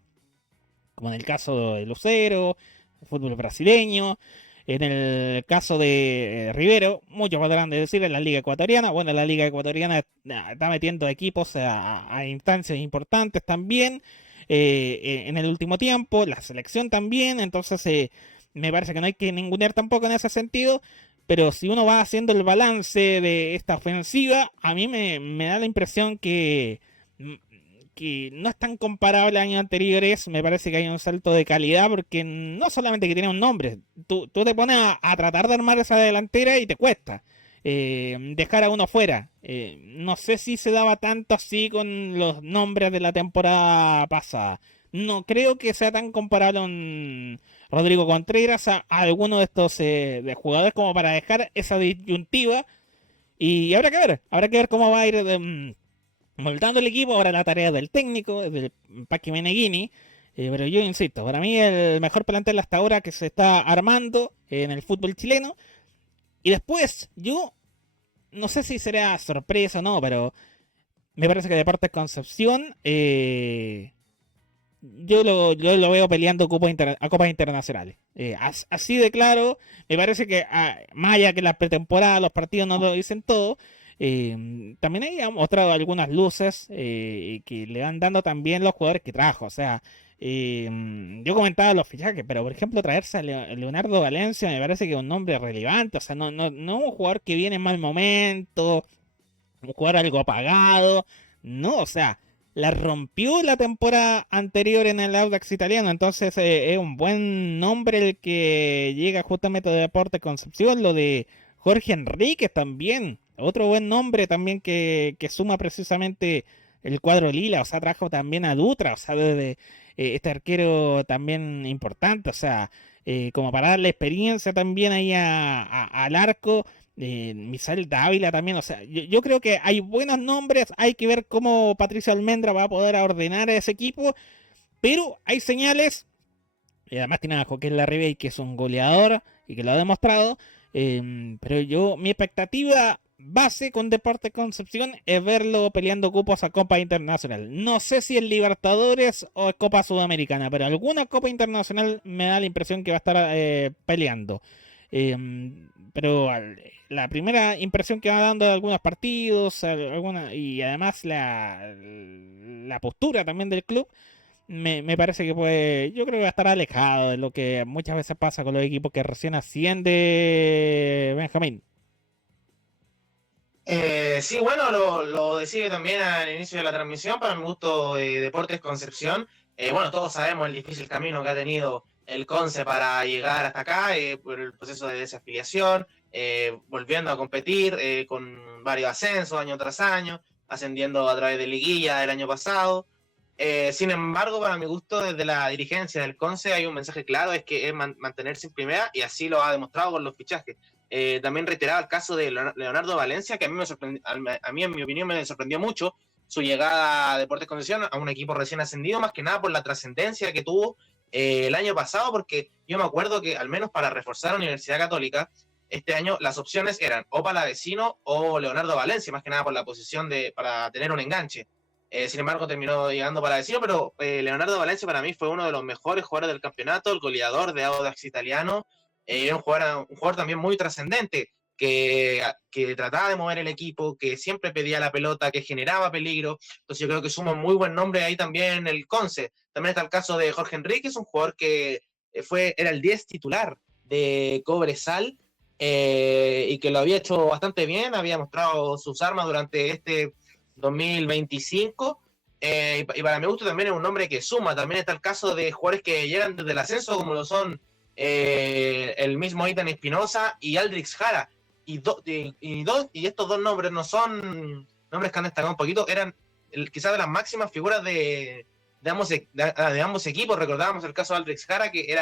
como en el caso de Lucero, el fútbol brasileño. En el caso de Rivero, muchos podrán decir en la Liga Ecuatoriana. Bueno, la Liga Ecuatoriana está metiendo equipos a instancias importantes también en el último tiempo. La selección también. Entonces, me parece que no hay que ningunear tampoco en ese sentido. Pero si uno va haciendo el balance de esta ofensiva, a mí me da la impresión que no es tan comparable a años anteriores. Me parece que hay un salto de calidad porque no solamente que tiene un nombre, tú te pones a tratar de armar esa delantera y te cuesta dejar a uno fuera. No sé si se daba tanto así con los nombres de la temporada pasada. No creo que sea tan comparable a un Rodrigo Contreras a alguno de estos de jugadores como para dejar esa disyuntiva. Y habrá que ver cómo va a ir moldando el equipo. Ahora la tarea del técnico, del Paqui Meneghini, Pero yo insisto, para mí el mejor plantel hasta ahora que se está armando en el fútbol chileno. Y después, yo no sé si será sorpresa o no, pero me parece que Deportes Concepción, yo lo veo peleando a copas internacionales. Así de claro, me parece que más allá que la pretemporada, los partidos no lo dicen todo. También ahí ha mostrado algunas luces que le van dando también los jugadores que trajo. O sea, yo comentaba los fichajes, pero por ejemplo traerse a Leonardo Valencia me parece que es un nombre relevante. O sea, no un jugador que viene en mal momento, un jugador algo apagado. No, o sea, la rompió la temporada anterior en el Audax italiano. Entonces es un buen nombre el que llega justamente de Deportes Concepción. Lo de Jorge Enríquez también. Otro buen nombre también que suma precisamente el cuadro lila. O sea, trajo también a Dutra. O sea, desde este arquero también importante. O sea, como para darle experiencia también ahí al arco. Misael Dávila también, o sea, yo creo que hay buenos nombres, hay que ver cómo Patricio Almendra va a poder ordenar a ese equipo, pero hay señales, y además tiene a Joaquín Larribey, que es un goleador y que lo ha demostrado, pero mi expectativa base con Deportes Concepción es verlo peleando cupos a Copa Internacional. No sé si es Libertadores o es Copa Sudamericana, pero alguna Copa Internacional me da la impresión que va a estar peleando. Pero la primera impresión que va dando de algunos partidos, y además la postura también del club, me parece que yo creo que va a estar alejado de lo que muchas veces pasa con los equipos que recién asciende Benjamín. Sí, bueno, lo decía también al inicio de la transmisión, para mi gusto, Deportes Concepción. Bueno, todos sabemos el difícil camino que ha tenido el Conce para llegar hasta acá, por el proceso de desafiliación, volviendo a competir con varios ascensos año tras año, ascendiendo a través de liguilla el año pasado. Sin embargo, para mi gusto, desde la dirigencia del Conce hay un mensaje claro, es que es mantenerse en primera, y así lo ha demostrado con los fichajes. También reiteraba el caso de Leonardo Valencia, que a mí, a mí, en mi opinión, me sorprendió mucho su llegada a Deportes Concepción, a un equipo recién ascendido, más que nada por la trascendencia que tuvo el año pasado, porque yo me acuerdo que al menos para reforzar la Universidad Católica, este año las opciones eran o Palavecino o Leonardo Valencia, más que nada por la posición para tener un enganche. Sin embargo, terminó llegando Palavecino, pero Leonardo Valencia para mí fue uno de los mejores jugadores del campeonato, el goleador de Audax Italiano, un jugador también muy trascendente, que trataba de mover el equipo, que siempre pedía la pelota, que generaba peligro. Entonces yo creo que suma un muy buen nombre ahí también el Conce. También está el caso de Jorge Enríquez, un jugador que era el 10 titular de Cobresal, y que lo había hecho bastante bien, había mostrado sus armas durante este 2025. Y para mi gusto también es un nombre que suma. También está el caso de jugadores que llegan desde el ascenso, como lo son el mismo Ethan Espinosa y Aldrix Jara. Y estos dos nombres no son nombres que han destacado un poquito, eran quizás de las máximas figuras de ambos equipos. Recordábamos el caso de Aldrix Jara, que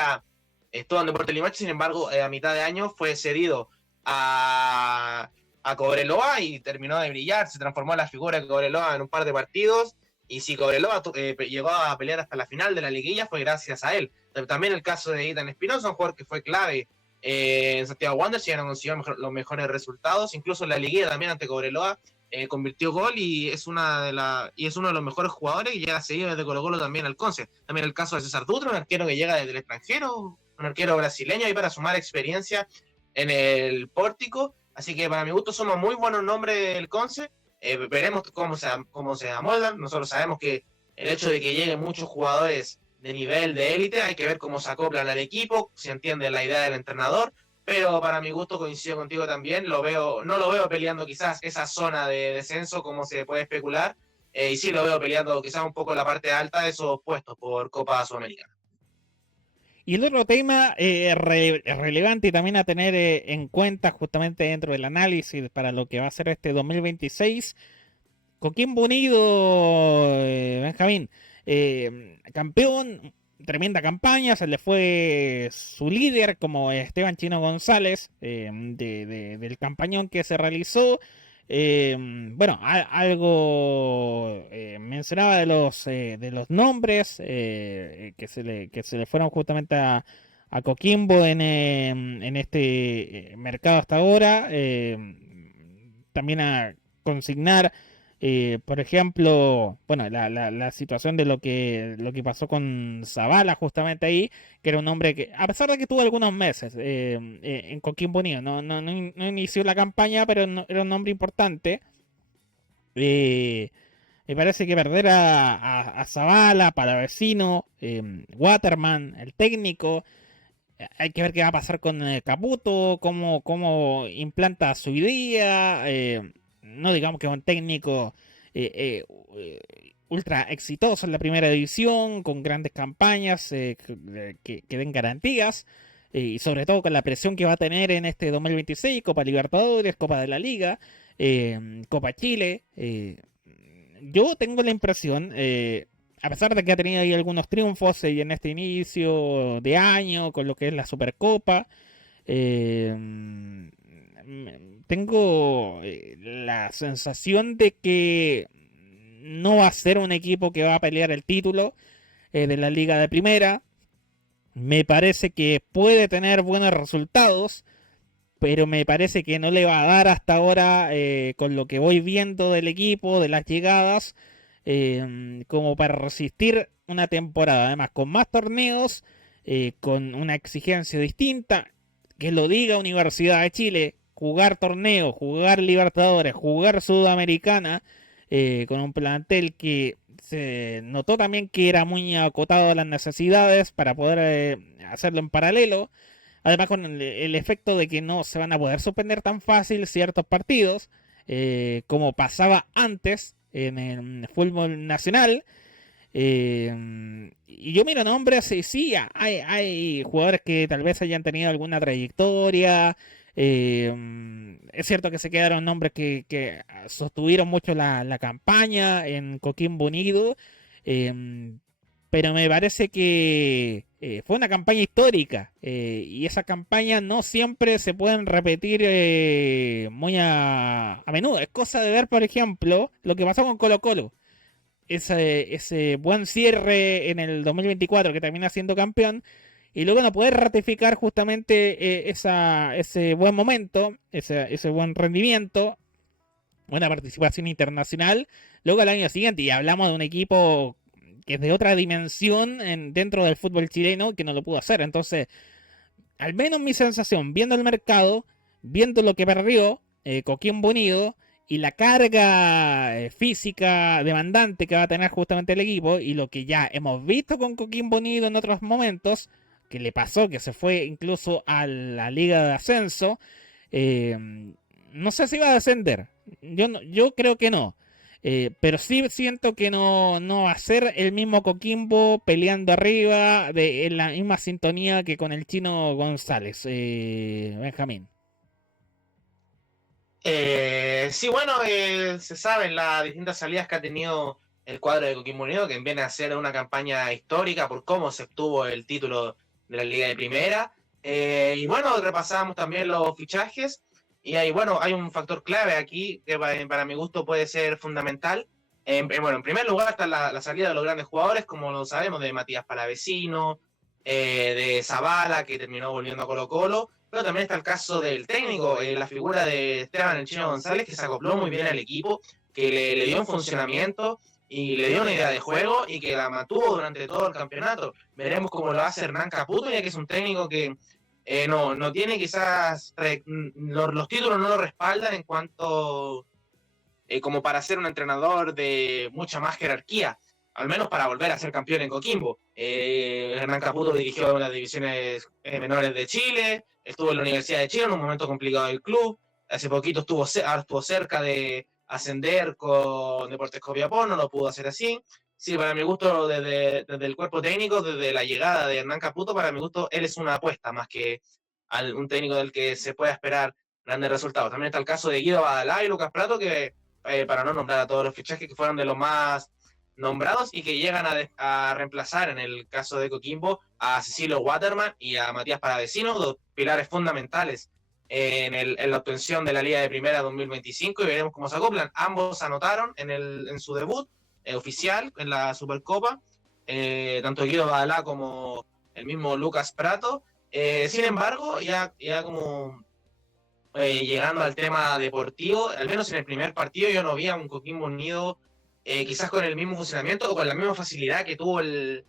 estuvo en Deportes Limache, sin embargo, a mitad de año fue cedido a Cobreloa y terminó de brillar, se transformó en la figura de Cobreloa en un par de partidos, y si Cobreloa llegó a pelear hasta la final de la liguilla fue gracias a él. También el caso de Ethan Espinosa, un jugador que fue clave en Santiago Wanderers, y no consiguió los mejores resultados, incluso en la liguilla también ante Cobreloa convirtió gol, y es uno de los mejores jugadores, y llega seguido desde Colo Colo también al Conce. También el caso de César Dutra, un arquero que llega desde el extranjero, un arquero brasileño, y para sumar experiencia en el Pórtico. Así que para mi gusto somos muy buenos nombres del Conce. Veremos cómo se amoldan. Nosotros sabemos que el hecho de que lleguen muchos jugadores de nivel de élite, hay que ver cómo se acoplan al equipo, si entienden la idea del entrenador. Pero para mi gusto, coincido contigo también, no lo veo peleando quizás esa zona de descenso como se puede especular, y sí lo veo peleando quizás un poco la parte alta de esos puestos por Copa Sudamericana. Y el otro tema relevante y también a tener en cuenta justamente dentro del análisis para lo que va a ser este 2026, Coquimbo Unido, Benjamín, campeón, tremenda campaña, se le fue su líder como Esteban Chino González del campañón que se realizó. Bueno, algo mencionaba de los nombres que se le fueron justamente a Coquimbo en este mercado hasta ahora. También a consignar, por ejemplo, bueno, la situación de lo que pasó con Zavala justamente ahí, que era un hombre que, a pesar de que tuvo algunos meses en Coquimbo Unido, no inició la campaña, pero era un hombre importante. Eh, Me parece que perder a Zavala, Palavecino, Waterman, el técnico, hay que ver qué va a pasar con Caputo, cómo implanta su idea. No digamos que es un técnico ultra exitoso en la primera división, con grandes campañas que den garantías. Y sobre todo con la presión que va a tener en este 2026, Copa Libertadores, Copa de la Liga, Copa Chile. Yo tengo la impresión, a pesar de que ha tenido ahí algunos triunfos y en este inicio de año con lo que es la Supercopa, eh, tengo la sensación de que no va a ser un equipo que va a pelear el título de la Liga de Primera. Me parece que puede tener buenos resultados, pero me parece que no le va a dar hasta ahora, con lo que voy viendo del equipo, de las llegadas, como para resistir una temporada. Además, con más torneos, con una exigencia distinta, que lo diga Universidad de Chile, jugar torneos, jugar Libertadores, jugar Sudamericana, con un plantel que se notó también que era muy acotado a las necesidades para poder hacerlo en paralelo. Además, con el efecto de que no se van a poder suspender tan fácil ciertos partidos, como pasaba antes en el fútbol nacional. Y yo miro nombres y sí, hay jugadores que tal vez hayan tenido alguna trayectoria. Es cierto que se quedaron nombres que sostuvieron mucho la campaña en Coquimbo Unido. eh, pero me parece que fue una campaña histórica, y esas campañas no siempre se pueden repetir muy a menudo. Es cosa de ver, por ejemplo, lo que pasó con Colo Colo. Ese buen cierre en el 2024 que termina siendo campeón y luego no poder ratificar justamente ese buen momento, ese buen rendimiento, buena participación internacional, luego al año siguiente, y hablamos de un equipo que es de otra dimensión dentro del fútbol chileno que no lo pudo hacer. Entonces, al menos mi sensación, viendo el mercado, viendo lo que perdió Coquimbo Unido y la carga física demandante que va a tener justamente el equipo y lo que ya hemos visto con Coquimbo Unido en otros momentos, que le pasó, que se fue incluso a la Liga de Ascenso, eh, no sé si va a descender. Yo creo que no. Pero sí siento que no va a ser el mismo Coquimbo peleando arriba en la misma sintonía que con el chino González, Benjamín. Sí, bueno, se saben las distintas salidas que ha tenido el cuadro de Coquimbo Unido, que viene a ser una campaña histórica por cómo se obtuvo el título de la Liga de Primera. Y bueno, repasamos también los fichajes. Y ahí, bueno, hay un factor clave aquí que para mi gusto puede ser fundamental. Bueno, en primer lugar está la salida de los grandes jugadores, como lo sabemos, de Matías Palavecino, de Zavala, que terminó volviendo a Colo-Colo, pero también está el caso del técnico, la figura de Esteban El Chino González, que se acopló muy bien al equipo, que le dio un funcionamiento y le dio una idea de juego y que la mantuvo durante todo el campeonato. Veremos cómo lo hace Hernán Caputo, ya que es un técnico que no tiene quizás, los títulos no lo respaldan en cuanto como para ser un entrenador de mucha más jerarquía, al menos para volver a ser campeón en Coquimbo. Hernán Caputo dirigió las divisiones menores de Chile, estuvo en la Universidad de Chile en un momento complicado del club, hace poquito estuvo cerca de ascender con Deportes Copiapó, no lo pudo hacer así. Sí, para mi gusto, desde el cuerpo técnico, desde la llegada de Hernán Caputo, para mi gusto, él es una apuesta más que un técnico del que se pueda esperar grandes resultados. También está el caso de Guido Badalá y Lucas Prato, que para no nombrar a todos los fichajes que fueron de los más nombrados y que llegan a reemplazar, en el caso de Coquimbo, a Cecilio Waterman y a Matías Palavecino, dos pilares fundamentales en la obtención de la Liga de Primera 2025 y veremos cómo se acoplan. Ambos anotaron en su debut oficial en la Supercopa, tanto Guido Badalá como el mismo Lucas Prato. Sin embargo, ya como llegando al tema deportivo, al menos en el primer partido yo no vi a un Coquimbo Unido quizás con el mismo funcionamiento o con la misma facilidad que tuvo el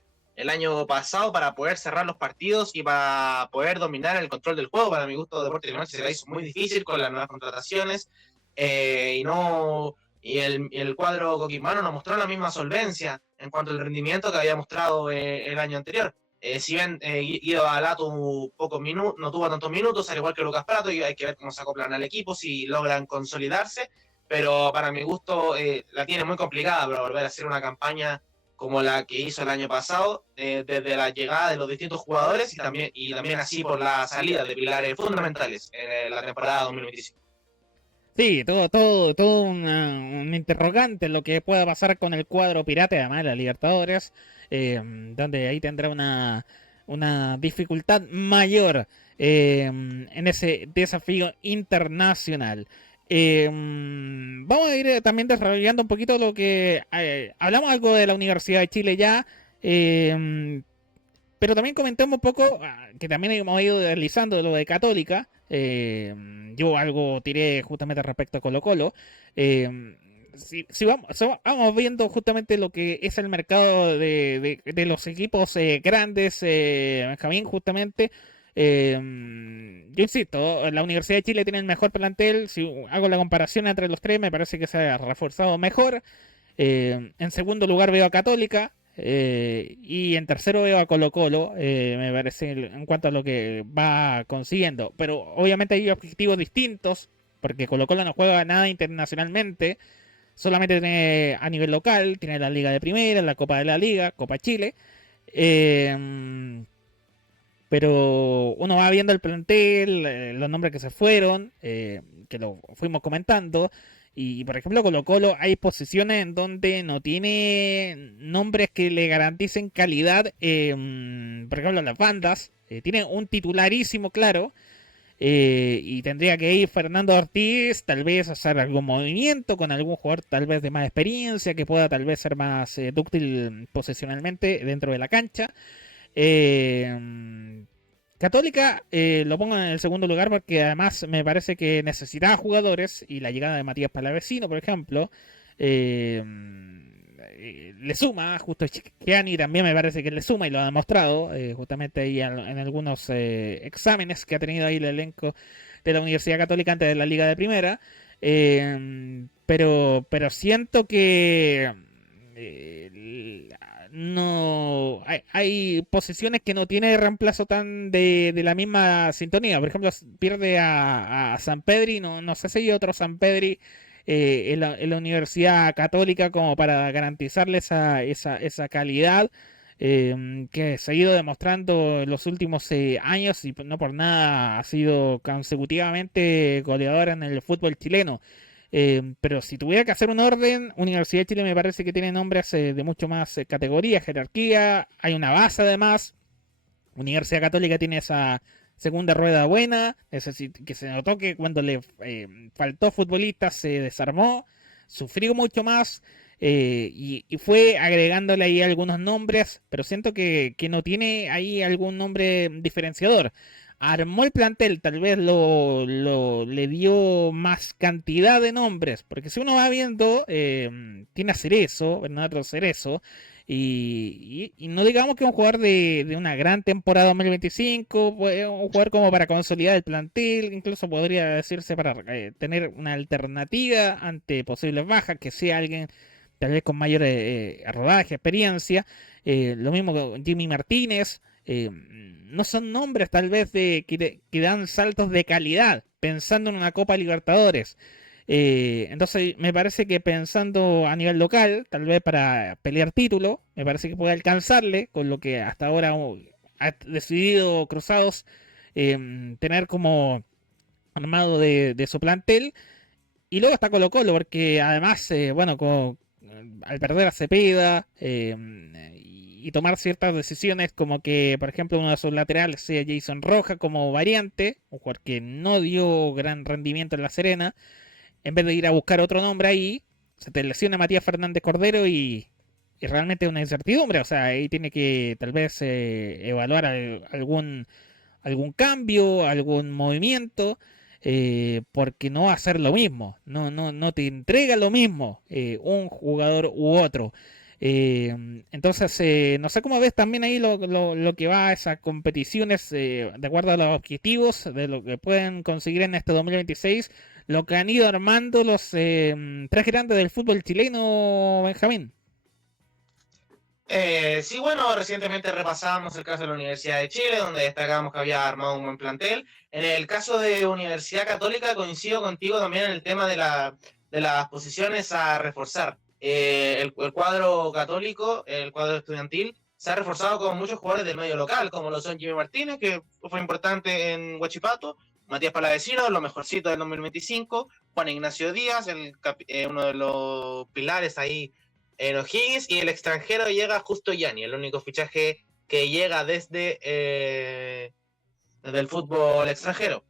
año pasado para poder cerrar los partidos y para poder dominar el control del juego. Para mi gusto, Deportes Limache se la hizo muy difícil con las nuevas contrataciones y no y el cuadro coquimbano no mostró la misma solvencia en cuanto al rendimiento que había mostrado el año anterior. Si bien Guido Badalá no tuvo tantos minutos, al igual que Lucas Prato, y hay que ver cómo se acoplan al equipo, si logran consolidarse, pero para mi gusto la tiene muy complicada para volver a hacer una campaña como la que hizo el año pasado, desde la llegada de los distintos jugadores y también así por la salida de pilares fundamentales en la temporada 2025. Sí, todo un interrogante en lo que pueda pasar con el cuadro pirata, además de la Libertadores, donde ahí tendrá una dificultad mayor en ese desafío internacional. Vamos a ir también desarrollando un poquito lo que hablamos algo de la Universidad de Chile ya, pero también comentamos un poco, que también hemos ido deslizando lo de Católica. Yo algo tiré justamente respecto a Colo Colo. Si vamos viendo justamente lo que es el mercado de los equipos grandes, Benjamín, justamente. Yo insisto, la Universidad de Chile tiene el mejor plantel. Si hago la comparación entre los tres, me parece que se ha reforzado mejor. En segundo lugar veo a Católica. Y en tercero veo a Colo Colo, me parece, en cuanto a lo que va consiguiendo. Pero obviamente hay objetivos distintos, porque Colo Colo no juega nada internacionalmente, solamente tiene a nivel local, tiene la Liga de Primera, la Copa de la Liga, Copa Chile. Pero uno va viendo el plantel, los nombres que se fueron, que lo fuimos comentando. Y por ejemplo, Colo Colo hay posiciones en donde no tiene nombres que le garanticen calidad. Por ejemplo, las bandas. Tiene un titularísimo, claro. Y tendría que ir Fernando Ortiz, tal vez hacer algún movimiento con algún jugador tal vez de más experiencia, que pueda tal vez ser más dúctil posicionalmente dentro de la cancha. Católica lo pongo en el segundo lugar porque además me parece que necesitaba jugadores y la llegada de Matías Palavecino, por ejemplo, eh, le suma, justo Gianni también me parece que le suma y lo ha demostrado, justamente ahí en algunos exámenes que ha tenido ahí el elenco de la Universidad Católica antes de la Liga de Primera. Pero siento que no hay posiciones que no tiene reemplazo tan de la misma sintonía. Por ejemplo, pierde a San Pedri, no sé si hay otro San Pedri en la Universidad Católica como para garantizarle esa calidad que se ha ido demostrando en los últimos años y no por nada ha sido consecutivamente goleador en el fútbol chileno. Pero si tuviera que hacer un orden, Universidad de Chile me parece que tiene nombres de mucho más categoría, jerarquía, hay una base además. Universidad Católica tiene esa segunda rueda buena, que se notó que cuando le faltó futbolista se desarmó, sufrió mucho más y fue agregándole ahí algunos nombres, pero siento que no tiene ahí algún nombre diferenciador. Armó el plantel, tal vez le dio más cantidad de nombres, porque si uno va viendo, tiene a Cerezo, Bernardo Cerezo, y no digamos que es un jugador de una gran temporada 2025, pues, un jugador como para consolidar el plantel, incluso podría decirse para tener una alternativa ante posibles bajas, que sea alguien tal vez con mayor rodaje, experiencia. Lo mismo con Jimmy Martínez. No son nombres tal vez que dan saltos de calidad, pensando en una Copa Libertadores. Entonces me parece que pensando a nivel local, tal vez para pelear título, me parece que puede alcanzarle con lo que hasta ahora ha decidido Cruzados tener como armado de su plantel. Y luego está Colo Colo, porque además, bueno, al perder a Cepeda y tomar ciertas decisiones, como que, por ejemplo, uno de sus laterales sea Jason Rojas como variante, un jugador que no dio gran rendimiento en La Serena, en vez de ir a buscar otro nombre ahí, se te lesiona Matías Fernández Cordero y realmente es una incertidumbre. O sea, ahí tiene que tal vez evaluar algún cambio, algún movimiento, porque no va a ser lo mismo, no te entrega lo mismo un jugador u otro. Entonces, no sé cómo ves también ahí lo que va a esas competiciones, de acuerdo a los objetivos de lo que pueden conseguir en este 2026, lo que han ido armando los tres grandes del fútbol chileno, Benjamín. Sí, bueno, recientemente repasamos el caso de la Universidad de Chile, donde destacamos que había armado un buen plantel. En el caso de Universidad Católica, coincido contigo también en el tema de las posiciones a reforzar. El cuadro católico, el cuadro estudiantil, se ha reforzado con muchos jugadores del medio local, como lo son Jimmy Martínez, que fue importante en Huachipato, Matías Palavecino, lo mejorcito del 2025, Juan Ignacio Díaz, uno de los pilares ahí en O'Higgins, y el extranjero llega Justo Yanni, el único fichaje que llega desde el fútbol extranjero.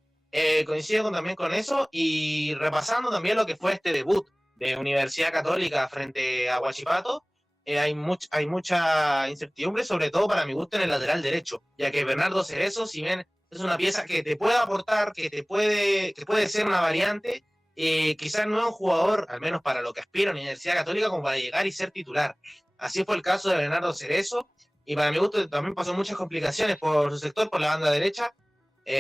Coincido también con eso, y repasando también lo que fue este debut de Universidad Católica frente a Huachipato, hay mucha incertidumbre, sobre todo para mi gusto en el lateral derecho, ya que Bernardo Cerezo, si bien es una pieza que te puede aportar, que puede ser una variante, quizás no es un jugador, al menos para lo que aspira a la Universidad Católica, como para llegar y ser titular. Así fue el caso de Bernardo Cerezo, y para mi gusto también pasó muchas complicaciones por su sector, por la banda derecha.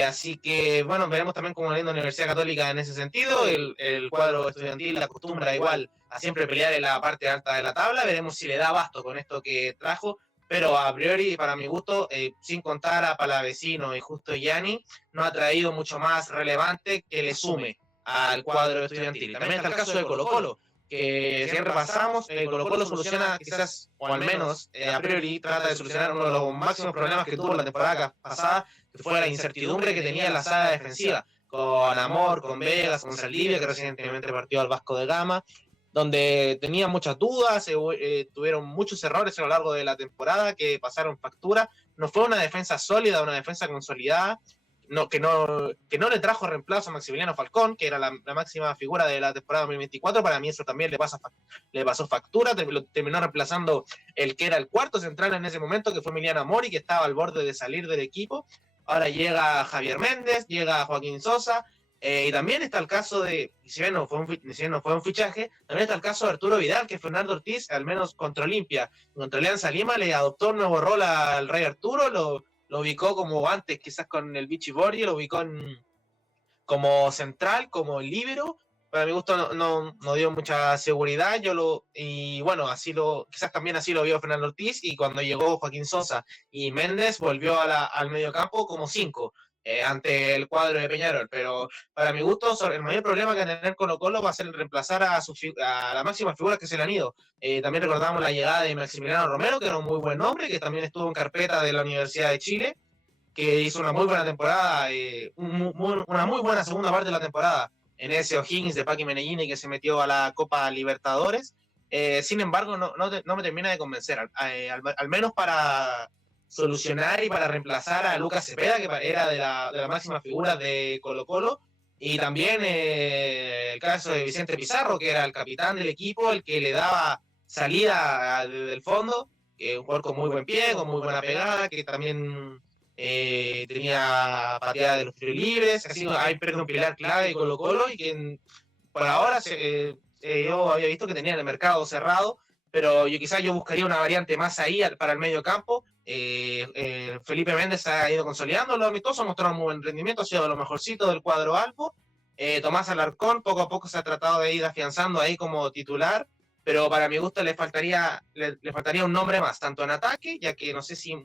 Así que, bueno, veremos también cómo viene la Universidad Católica en ese sentido. El cuadro estudiantil acostumbra igual a siempre pelear en la parte alta de la tabla. Veremos si le da abasto con esto que trajo. Pero a priori, para mi gusto, sin contar a Palavecino y Justo Gianni, no ha traído mucho más relevante que le sume al cuadro estudiantil. También está el caso de Colo-Colo, que si repasamos, Colo-Colo soluciona quizás, o al menos a priori, trata de solucionar uno de los máximos problemas que tuvo la temporada pasada, que fue la incertidumbre que tenía en la saga defensiva, con Amor, con Vegas, con Saldivia, que recientemente partió al Vasco de Gama, donde tenía muchas dudas, tuvieron muchos errores a lo largo de la temporada que pasaron factura. No fue una defensa sólida, una defensa consolidada, que no le trajo reemplazo a Maximiliano Falcón, que era la máxima figura de la temporada 2024. Para mí eso también le pasó factura, terminó reemplazando el que era el cuarto central en ese momento, que fue Emiliano Amori, que estaba al borde de salir del equipo. Ahora llega Javier Méndez, llega Joaquín Sosa, y también está el caso de, si bien no fue un fichaje, también está el caso de Arturo Vidal, que Fernando Ortiz, al menos contra Olimpia, contra Alianza Lima, le adoptó un nuevo rol al Rey Arturo, lo ubicó como antes, quizás con el Vichy Borgi, lo ubicó como central, como líbero. Para mi gusto no dio mucha seguridad, y bueno, quizás también así lo vio Fernando Ortiz, y cuando llegó Joaquín Sosa y Méndez volvió al mediocampo como 5, ante el cuadro de Peñarol. Pero para mi gusto, el mayor problema que va a tener Colo-Colo va a ser reemplazar a la máxima figura que se le han ido. También recordamos la llegada de Maximiliano Romero, que era un muy buen nombre, que también estuvo en carpeta de la Universidad de Chile, que hizo una muy buena temporada, una muy buena segunda parte de la temporada en ese O'Higgins de Paqui Menellini, que se metió a la Copa Libertadores. Sin embargo, no me termina de convencer, al menos para solucionar y para reemplazar a Lucas Cepeda, que era de la máxima figura de Colo-Colo, y también el caso de Vicente Pizarro, que era el capitán del equipo, el que le daba salida desde el fondo, que un jugador con muy buen pie, con muy buena pegada, que también tenía pateada de los tiros libres. Así hay perdido un pilar clave de Colo-Colo, y que por ahora yo había visto que tenía el mercado cerrado, pero quizás yo buscaría una variante más ahí para el medio campo. Felipe Méndez ha ido consolidando los amistosos, ha mostrado un muy buen rendimiento, ha sido de lo mejorcito del cuadro albo. Tomás Alarcón poco a poco se ha tratado de ir afianzando ahí como titular, pero para mi gusto le faltaría un nombre más, tanto en ataque, ya que no sé si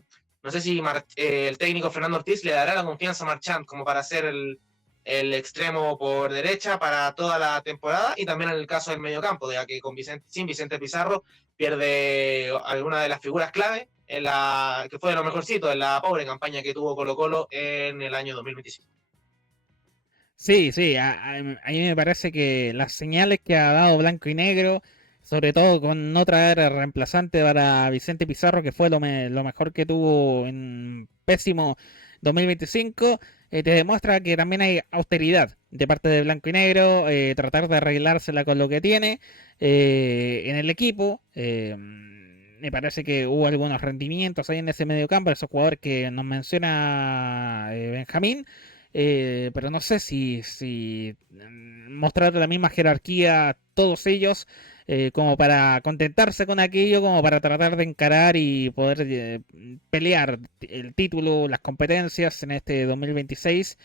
el técnico Fernando Ortiz le dará la confianza a Marchand como para ser el extremo por derecha para toda la temporada, y también en el caso del mediocampo, ya que sin Vicente Pizarro pierde alguna de las figuras clave que fue de lo mejorcito en la pobre campaña que tuvo Colo-Colo en el año 2025. Sí, sí, a mí me parece que las señales que ha dado Blanco y Negro Sobre todo con no traer reemplazante para Vicente Pizarro, que fue lo mejor que tuvo en pésimo 2025, te demuestra que también hay austeridad de parte de Blanco y Negro, tratar de arreglársela con lo que tiene en el equipo. Me parece que hubo algunos rendimientos ahí en ese mediocampo, esos jugadores que nos menciona Benjamín. Pero no sé si mostrar la misma jerarquía todos ellos como para contentarse con aquello, como para tratar de encarar y poder pelear el título, las competencias en este 2026.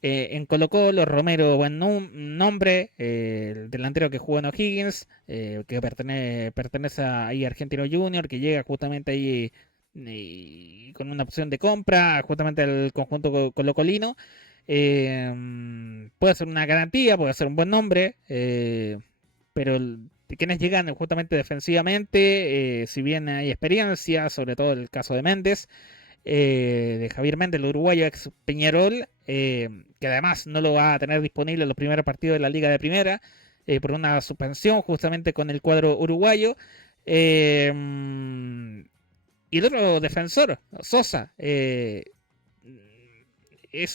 En Colo Colo, Romero, buen nombre, el delantero que jugó en O'Higgins, que pertenece a ahí Argentino Junior, que llega justamente ahí con una opción de compra, justamente al conjunto colocolino. Puede ser una garantía, puede ser un buen nombre, pero quienes llegan justamente defensivamente, si bien hay experiencia, sobre todo el caso de Méndez, de Javier Méndez, el uruguayo ex Peñarol, que además no lo va a tener disponible en los primeros partidos de la Liga de Primera, por una suspensión justamente con el cuadro uruguayo. Y el otro defensor, Sosa, es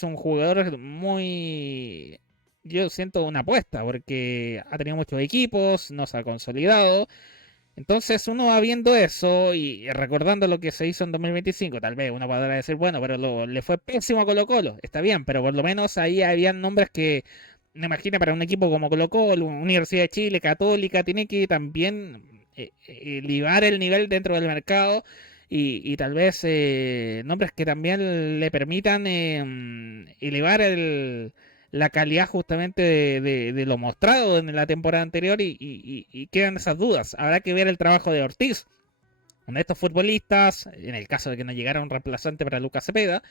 un jugador muy... Yo siento una apuesta porque ha tenido muchos equipos, no se ha consolidado. Entonces uno va viendo eso y recordando lo que se hizo en 2025, tal vez uno podrá decir, bueno, pero le fue pésimo a Colo Colo, está bien, pero por lo menos ahí habían nombres que, me imagino, para un equipo como Colo Colo, Universidad de Chile, Católica, tiene que también elevar el nivel dentro del mercado y tal vez nombres que también le permitan elevar la calidad justamente de lo mostrado en la temporada anterior y quedan esas dudas. Habrá que ver el trabajo de Ortiz con estos futbolistas, en el caso de que no llegara un reemplazante para Lucas Cepeda,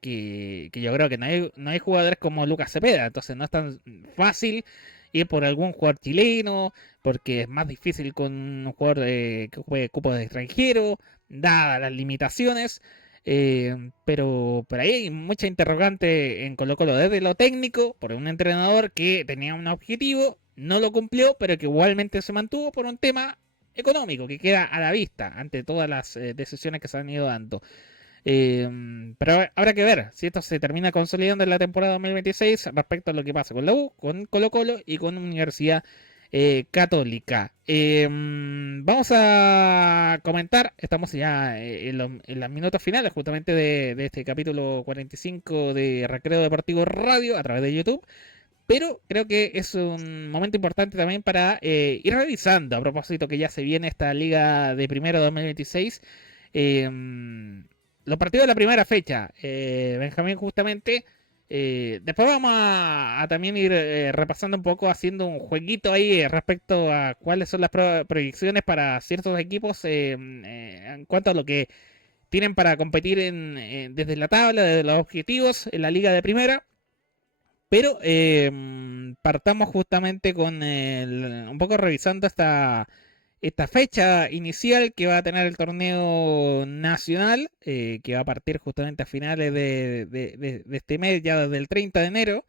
que yo creo que no hay jugadores como Lucas Cepeda, entonces no es tan fácil ir por algún jugador chileno, porque es más difícil con un jugador que juegue cupo de extranjero, dadas las limitaciones. Pero ahí hay mucha interrogante en Colo Colo desde lo técnico, por un entrenador que tenía un objetivo, no lo cumplió, pero que igualmente se mantuvo por un tema económico que queda a la vista ante todas las decisiones que se han ido dando. Pero habrá que ver si esto se termina consolidando en la temporada 2026 respecto a lo que pasa con la U, con Colo Colo y con Universidad Católica. Vamos a comentar, estamos ya en los minutos finales justamente de este capítulo 45 de Recreo Deportivo Radio a través de YouTube. Pero creo que es un momento importante también para ir revisando, a propósito que ya se viene esta Liga de Primero 2026, eh, los partidos de la primera fecha. Benjamín, justamente. Después vamos a también ir repasando un poco, haciendo un jueguito ahí respecto a cuáles son las proyecciones para ciertos equipos en cuanto a lo que tienen para competir desde la tabla, desde los objetivos en la Liga de Primera. Pero partamos justamente con un poco revisando esta fecha inicial que va a tener el torneo nacional, que va a partir justamente a finales de este mes, ya desde el 30 de enero.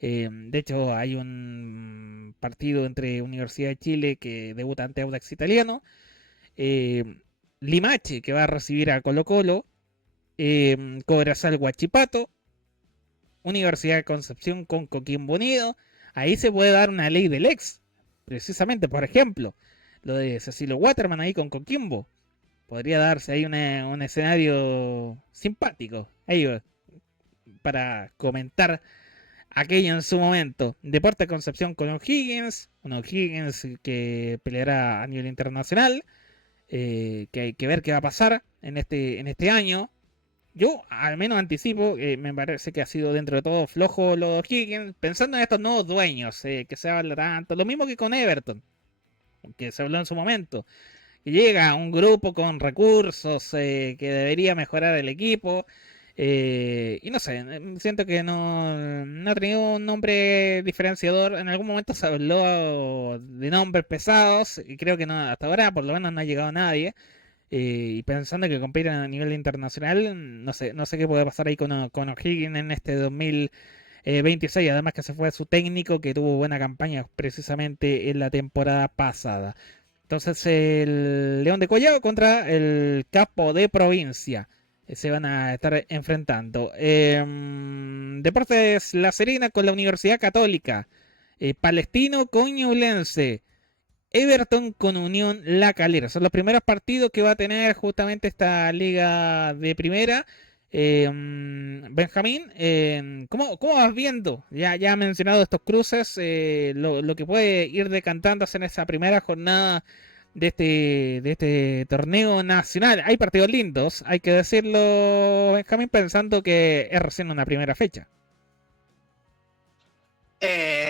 De hecho, hay un partido entre Universidad de Chile que debuta ante Audax Italiano. Limache, que va a recibir a Colo Colo. Cobresal Huachipato. Universidad de Concepción con Coquimbo Unido. Ahí se puede dar una ley del ex. Precisamente, por ejemplo, lo de Cecilio Waterman ahí con Coquimbo. Podría darse ahí un escenario simpático ahí para comentar aquello en su momento. Deporte Concepción con O'Higgins. Un O'Higgins que peleará a nivel internacional. Que hay que ver qué va a pasar en este año. Yo al menos anticipo, me parece que ha sido dentro de todo flojo los Higgins, pensando en estos nuevos dueños, que se habla tanto, lo mismo que con Everton, que se habló en su momento, que llega un grupo con recursos que debería mejorar el equipo, y no sé, siento que no ha tenido un nombre diferenciador, en algún momento se habló de nombres pesados, y creo que no, hasta ahora por lo menos no ha llegado nadie. Y pensando que compiten a nivel internacional, no sé qué puede pasar ahí con O'Higgins en este 2026. Además que se fue su técnico que tuvo buena campaña precisamente en la temporada pasada. Entonces el León de Collao contra el Capo de Provincia se van a estar enfrentando. Deportes La Serena con la Universidad Católica. Palestino con Ñublense. Everton con Unión La Calera. Son los primeros partidos que va a tener justamente esta liga de primera. Benjamín, ¿cómo vas viendo? Ya ha mencionado estos cruces, lo que puede ir decantándose en esa primera jornada de este torneo nacional. Hay partidos lindos, hay que decirlo, Benjamín, pensando que es recién una primera fecha.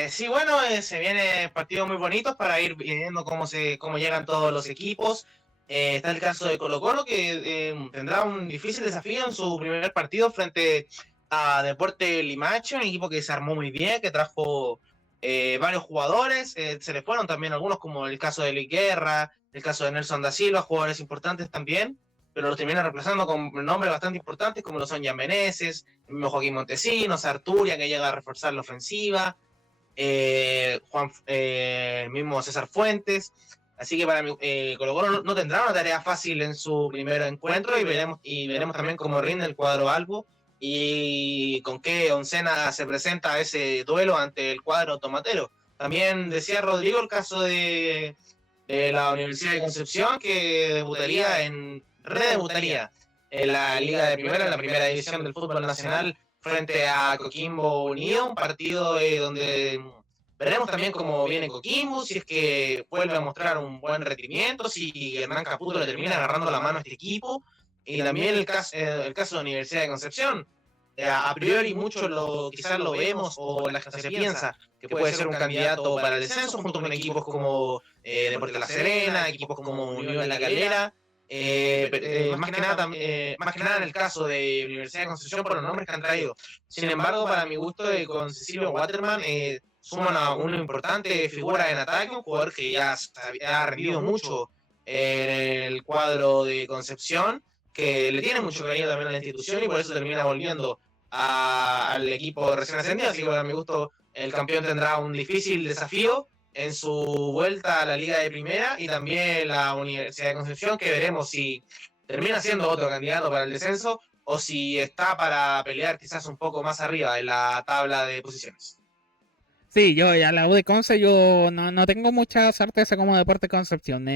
Sí, bueno, se vienen partidos muy bonitos para ir viendo cómo llegan todos los equipos. Está el caso de Colo-Colo, que tendrá un difícil desafío en su primer partido frente a Deportes Limache, un equipo que se armó muy bien, que trajo varios jugadores. Se le fueron también algunos, como el caso de Luis Guerra, el caso de Nelson da Silva, jugadores importantes también, pero los terminan reemplazando con nombres bastante importantes, como lo son Jan Meneses, el mismo Joaquín Montesinos, Arturia, que llega a reforzar la ofensiva. El mismo César Fuentes. Así que para mí, Colo-Colo no tendrá una tarea fácil en su primer encuentro y veremos también cómo rinde el cuadro albo y con qué oncena se presenta ese duelo ante el cuadro tomatero. También decía Rodrigo el caso de la Universidad de Concepción, que redebutaría en la Liga de Primera, en la primera división del fútbol nacional, frente a Coquimbo Unido, un partido donde veremos también cómo viene Coquimbo, si es que vuelve a mostrar un buen rendimiento, si Hernán Caputo le termina agarrando la mano a este equipo, y también el caso de la Universidad de Concepción. A priori muchos quizás lo vemos o la gente se piensa que puede ser un candidato para el descenso junto con equipos como Deportes La Serena, equipos como Unión La Calera, más que nada en el caso de Universidad de Concepción por los nombres que han traído. Sin embargo, para mi gusto, con Cecilio Waterman suman a una importante figura en ataque, un jugador que ya ha rendido mucho en el cuadro de Concepción, que le tiene mucho cariño también a la institución y por eso termina volviendo al equipo recién ascendido. Así que para mi gusto, el campeón tendrá un difícil desafío en su vuelta a la Liga de Primera y también la Universidad de Concepción, que veremos si termina siendo otro candidato para el descenso o si está para pelear quizás un poco más arriba en la tabla de posiciones. Sí, yo a la U de Conce yo no tengo mucha certeza como Deporte Concepción.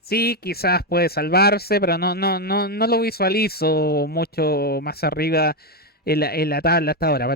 Sí, quizás puede salvarse, pero no lo visualizo mucho más arriba en la tabla hasta ahora.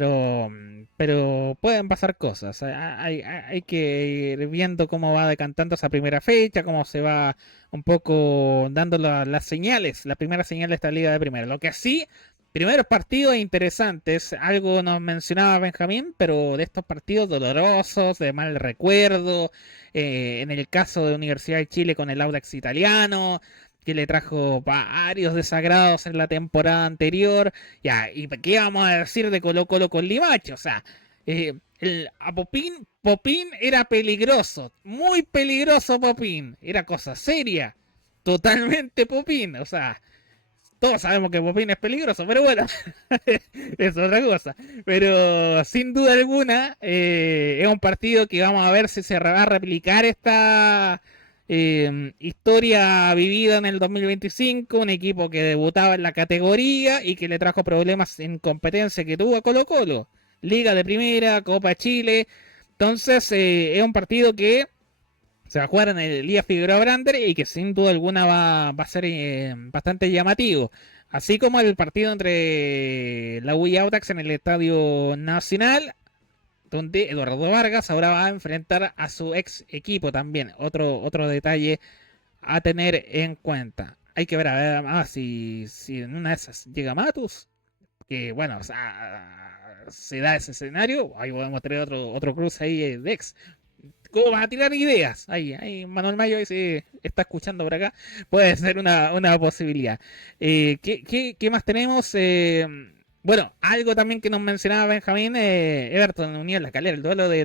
Pero pueden pasar cosas. Hay que ir viendo cómo va decantando esa primera fecha, cómo se va un poco dando las señales, la primera señal de esta liga de primera. Lo que sí, primeros partidos interesantes, algo nos mencionaba Benjamín, pero de estos partidos dolorosos, de mal recuerdo, en el caso de Universidad de Chile con el Audax italiano, que le trajo varios desagrados en la temporada anterior, ya, ¿y qué vamos a decir de Colo Colo con Limache? O sea, a Popín era peligroso, muy peligroso Popín, era cosa seria, totalmente Popín, o sea, todos sabemos que Popín es peligroso, pero bueno, es otra cosa. Pero sin duda alguna, es un partido que vamos a ver si se va a replicar esta historia vivida en el 2025. Un equipo que debutaba en la categoría y que le trajo problemas en competencia que tuvo a Colo Colo. Liga de Primera, Copa Chile. Entonces, es un partido que se va a jugar en el Elías Figueroa Brander y que sin duda alguna va a ser bastante llamativo. Así como el partido entre la U y Audax en el Estadio Nacional, donde Eduardo Vargas ahora va a enfrentar a su ex equipo también. Otro detalle a tener en cuenta. Hay que ver a ver más si en una de esas llega Matus, que bueno, o sea, se da ese escenario, ahí podemos tener otro cruce ahí de ex. ¿Cómo vas a tirar ideas? Ahí Manuel Mayo ahí se está escuchando por acá. Puede ser una posibilidad. ¿Qué más tenemos? Bueno, algo también que nos mencionaba Benjamín, Everton Unión La Calera, el duelo de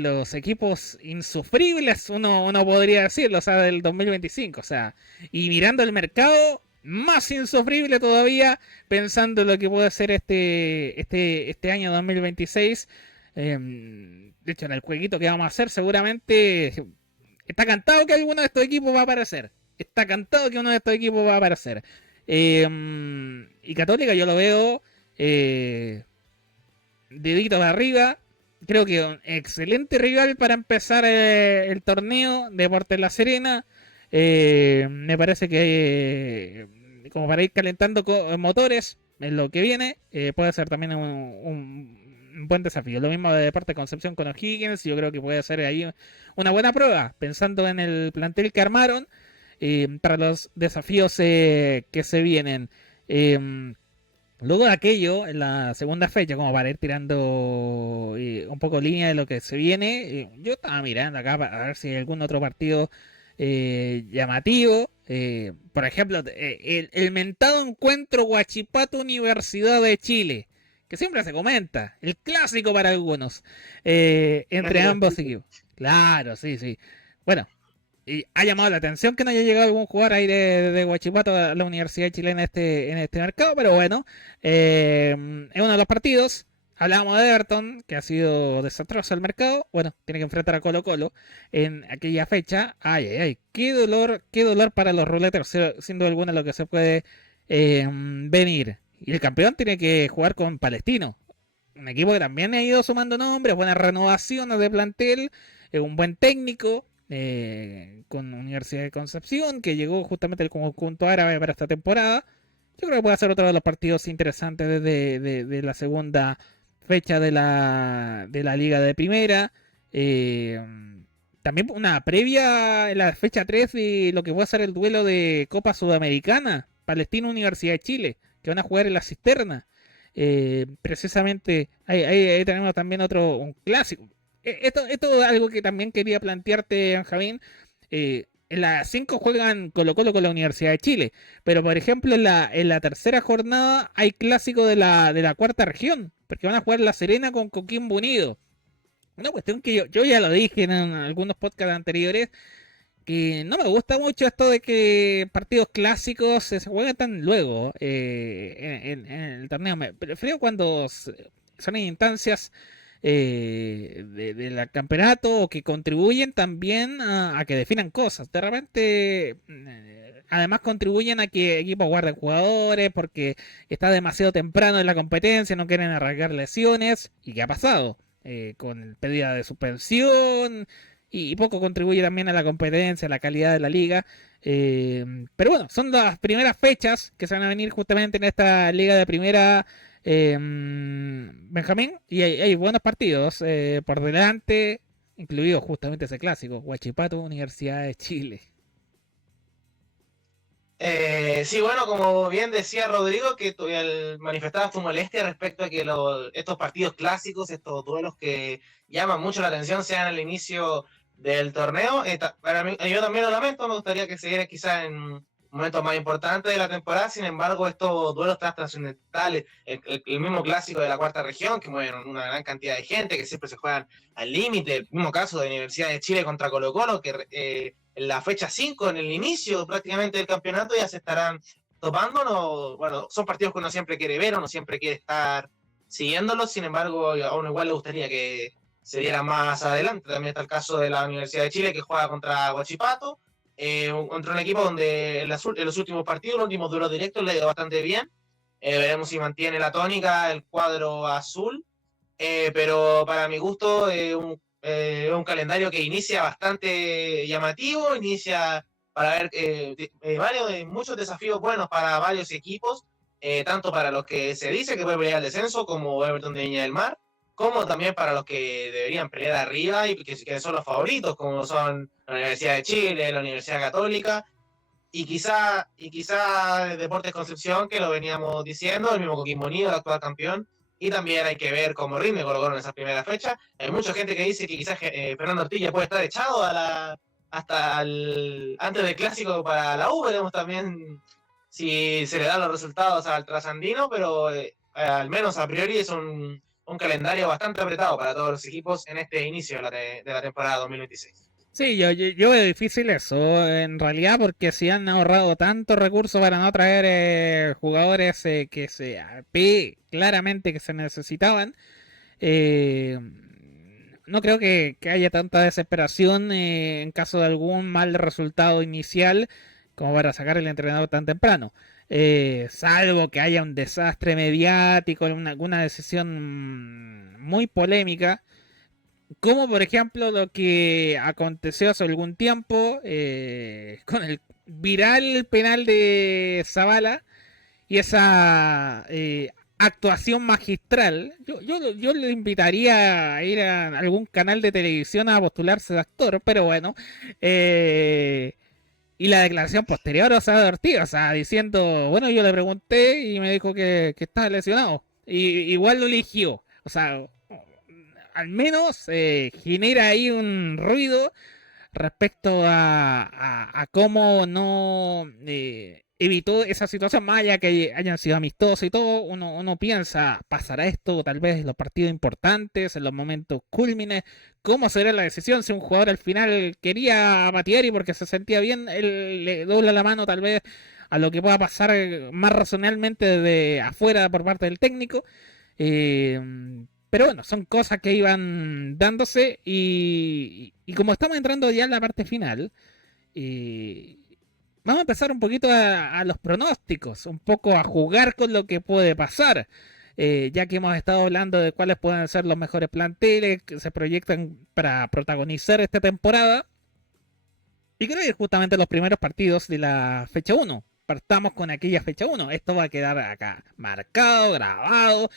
los equipos insufribles, uno podría decirlo, o sea, del 2025. O sea, y mirando el mercado, más insufrible todavía, pensando en lo que puede ser este año 2026. De hecho, en el jueguito que vamos a hacer, seguramente Está cantado que alguno de estos equipos va a aparecer. Está cantado que uno de estos equipos va a aparecer. Y Católica yo lo veo deditos arriba. Creo que un excelente rival para empezar el torneo. Deportes La Serena. Me parece que como para ir calentando motores en lo que viene, puede ser también un buen desafío. Lo mismo de Deportes Concepción con O'Higgins. Yo creo que puede ser ahí una buena prueba, pensando en el plantel que armaron para los desafíos que se vienen. Luego de aquello, en la segunda fecha, como para ir tirando un poco línea de lo que se viene, yo estaba mirando acá para ver si hay algún otro partido llamativo. Por ejemplo, el mentado encuentro Huachipato Universidad de Chile, que siempre se comenta, el clásico para algunos, entre ambos equipos. Claro, sí, sí. Bueno, y ha llamado la atención que no haya llegado algún jugador ahí de Huachipato a la Universidad Chilena en este mercado, pero bueno, es uno de los partidos. Hablábamos de Everton, que ha sido desastroso el mercado. Bueno, tiene que enfrentar a Colo Colo en aquella fecha. Ay, ay, ay, qué dolor para los ruleteros, sin duda alguna lo que se puede venir. Y el campeón tiene que jugar con Palestino, un equipo que también ha ido sumando nombres, buenas renovaciones de plantel, un buen técnico, con Universidad de Concepción, que llegó justamente el conjunto árabe para esta temporada. Yo creo que puede ser otro de los partidos interesantes de la segunda fecha de la Liga de Primera. Eh, También una previa en la fecha 3 de lo que va a ser el duelo de Copa Sudamericana, Palestino Universidad de Chile, que van a jugar en la cisterna. Precisamente ahí tenemos también un clásico. Esto es algo que también quería plantearte, Benjamín. En las 5 juegan Colo Colo con la Universidad de Chile, pero por ejemplo en la tercera jornada hay clásico de la cuarta región, porque van a jugar La Serena con Coquimbo Unido. Una cuestión que yo ya lo dije en algunos podcasts anteriores, que no me gusta mucho esto de que partidos clásicos se juegan tan luego en el torneo. Me prefiero cuando son instancias del campeonato o que contribuyen también a que definan cosas. De repente, además contribuyen a que equipos guarden jugadores porque está demasiado temprano en la competencia, no quieren arrancar lesiones. ¿Y qué ha pasado? Con pérdida de suspensión y poco contribuye también a la competencia, a la calidad de la liga. Pero bueno, son las primeras fechas que se van a venir justamente en esta liga de primera, Benjamín, y hay buenos partidos por delante, incluido justamente ese clásico, Huachipato, Universidad de Chile. Sí, bueno, como bien decía Rodrigo, que tú manifestabas tu molestia respecto a que estos partidos clásicos, estos duelos que llaman mucho la atención, sean al inicio del torneo. Para mí, yo también lo lamento, me gustaría que se diera quizá en momentos más importantes de la temporada. Sin embargo, estos duelos tan trascendentales, el mismo clásico de la cuarta región, que mueven una gran cantidad de gente, que siempre se juegan al límite, el mismo caso de Universidad de Chile contra Colo Colo, que en la fecha 5, en el inicio prácticamente del campeonato, ya se estarán topando. No, bueno, son partidos que uno siempre quiere ver, uno siempre quiere estar siguiéndolos. Sin embargo, a uno igual le gustaría que se diera más adelante. También está el caso de la Universidad de Chile, que juega contra Huachipato, contra un equipo donde en los últimos partidos, los últimos duelos directos, le ha ido bastante bien. Veremos si mantiene la tónica el cuadro azul. Pero para mi gusto, un calendario que inicia bastante llamativo, inicia para ver muchos desafíos buenos para varios equipos, tanto para los que se dice que pueden pelear el descenso, como Everton de Viña del Mar, como también para los que deberían pelear arriba y que son los favoritos, como son la Universidad de Chile, la Universidad Católica, y quizá Deportes Concepción, que lo veníamos diciendo, el mismo Coquimbo Unido, el actual campeón. Y también hay que ver cómo rinde Colo Colo en esa primera fecha. Hay mucha gente que dice que quizás Fernando Ortiz puede estar echado antes del clásico para la U. Veremos también si se le dan los resultados al trasandino, pero al menos a priori es un calendario bastante apretado para todos los equipos en este inicio de la temporada 2026. Sí, yo veo difícil eso, en realidad, porque si han ahorrado tantos recursos para no traer jugadores que claramente que se necesitaban, eh, no creo que haya tanta desesperación en caso de algún mal resultado inicial como para sacar el entrenador tan temprano. Salvo que haya un desastre mediático, alguna decisión muy polémica, como por ejemplo lo que aconteció hace algún tiempo con el viral penal de Zavala y esa actuación magistral. Yo le invitaría a ir a algún canal de televisión a postularse de actor, pero bueno. Y la declaración posterior, o sea, de Ortiz, o sea, diciendo, bueno, yo le pregunté y me dijo que estaba lesionado. Y igual lo eligió. O sea, al menos genera ahí un ruido respecto a cómo no evitó esa situación, más allá que hayan sido amistosos y todo. Uno piensa, ¿pasará esto tal vez en los partidos importantes, en los momentos cúlmines? ¿Cómo será la decisión? Si un jugador al final quería a Matieri porque se sentía bien, él le dobla la mano tal vez a lo que pueda pasar más razonablemente de afuera por parte del técnico. Eh, pero bueno, son cosas que iban dándose y como estamos entrando ya en la parte final, eh, vamos a empezar un poquito a los pronósticos, un poco a jugar con lo que puede pasar. Ya que hemos estado hablando de cuáles pueden ser los mejores planteles que se proyectan para protagonizar esta temporada. Y creo que justamente los primeros partidos de la fecha uno. Partamos con aquella fecha uno. Esto va a quedar acá marcado, grabado.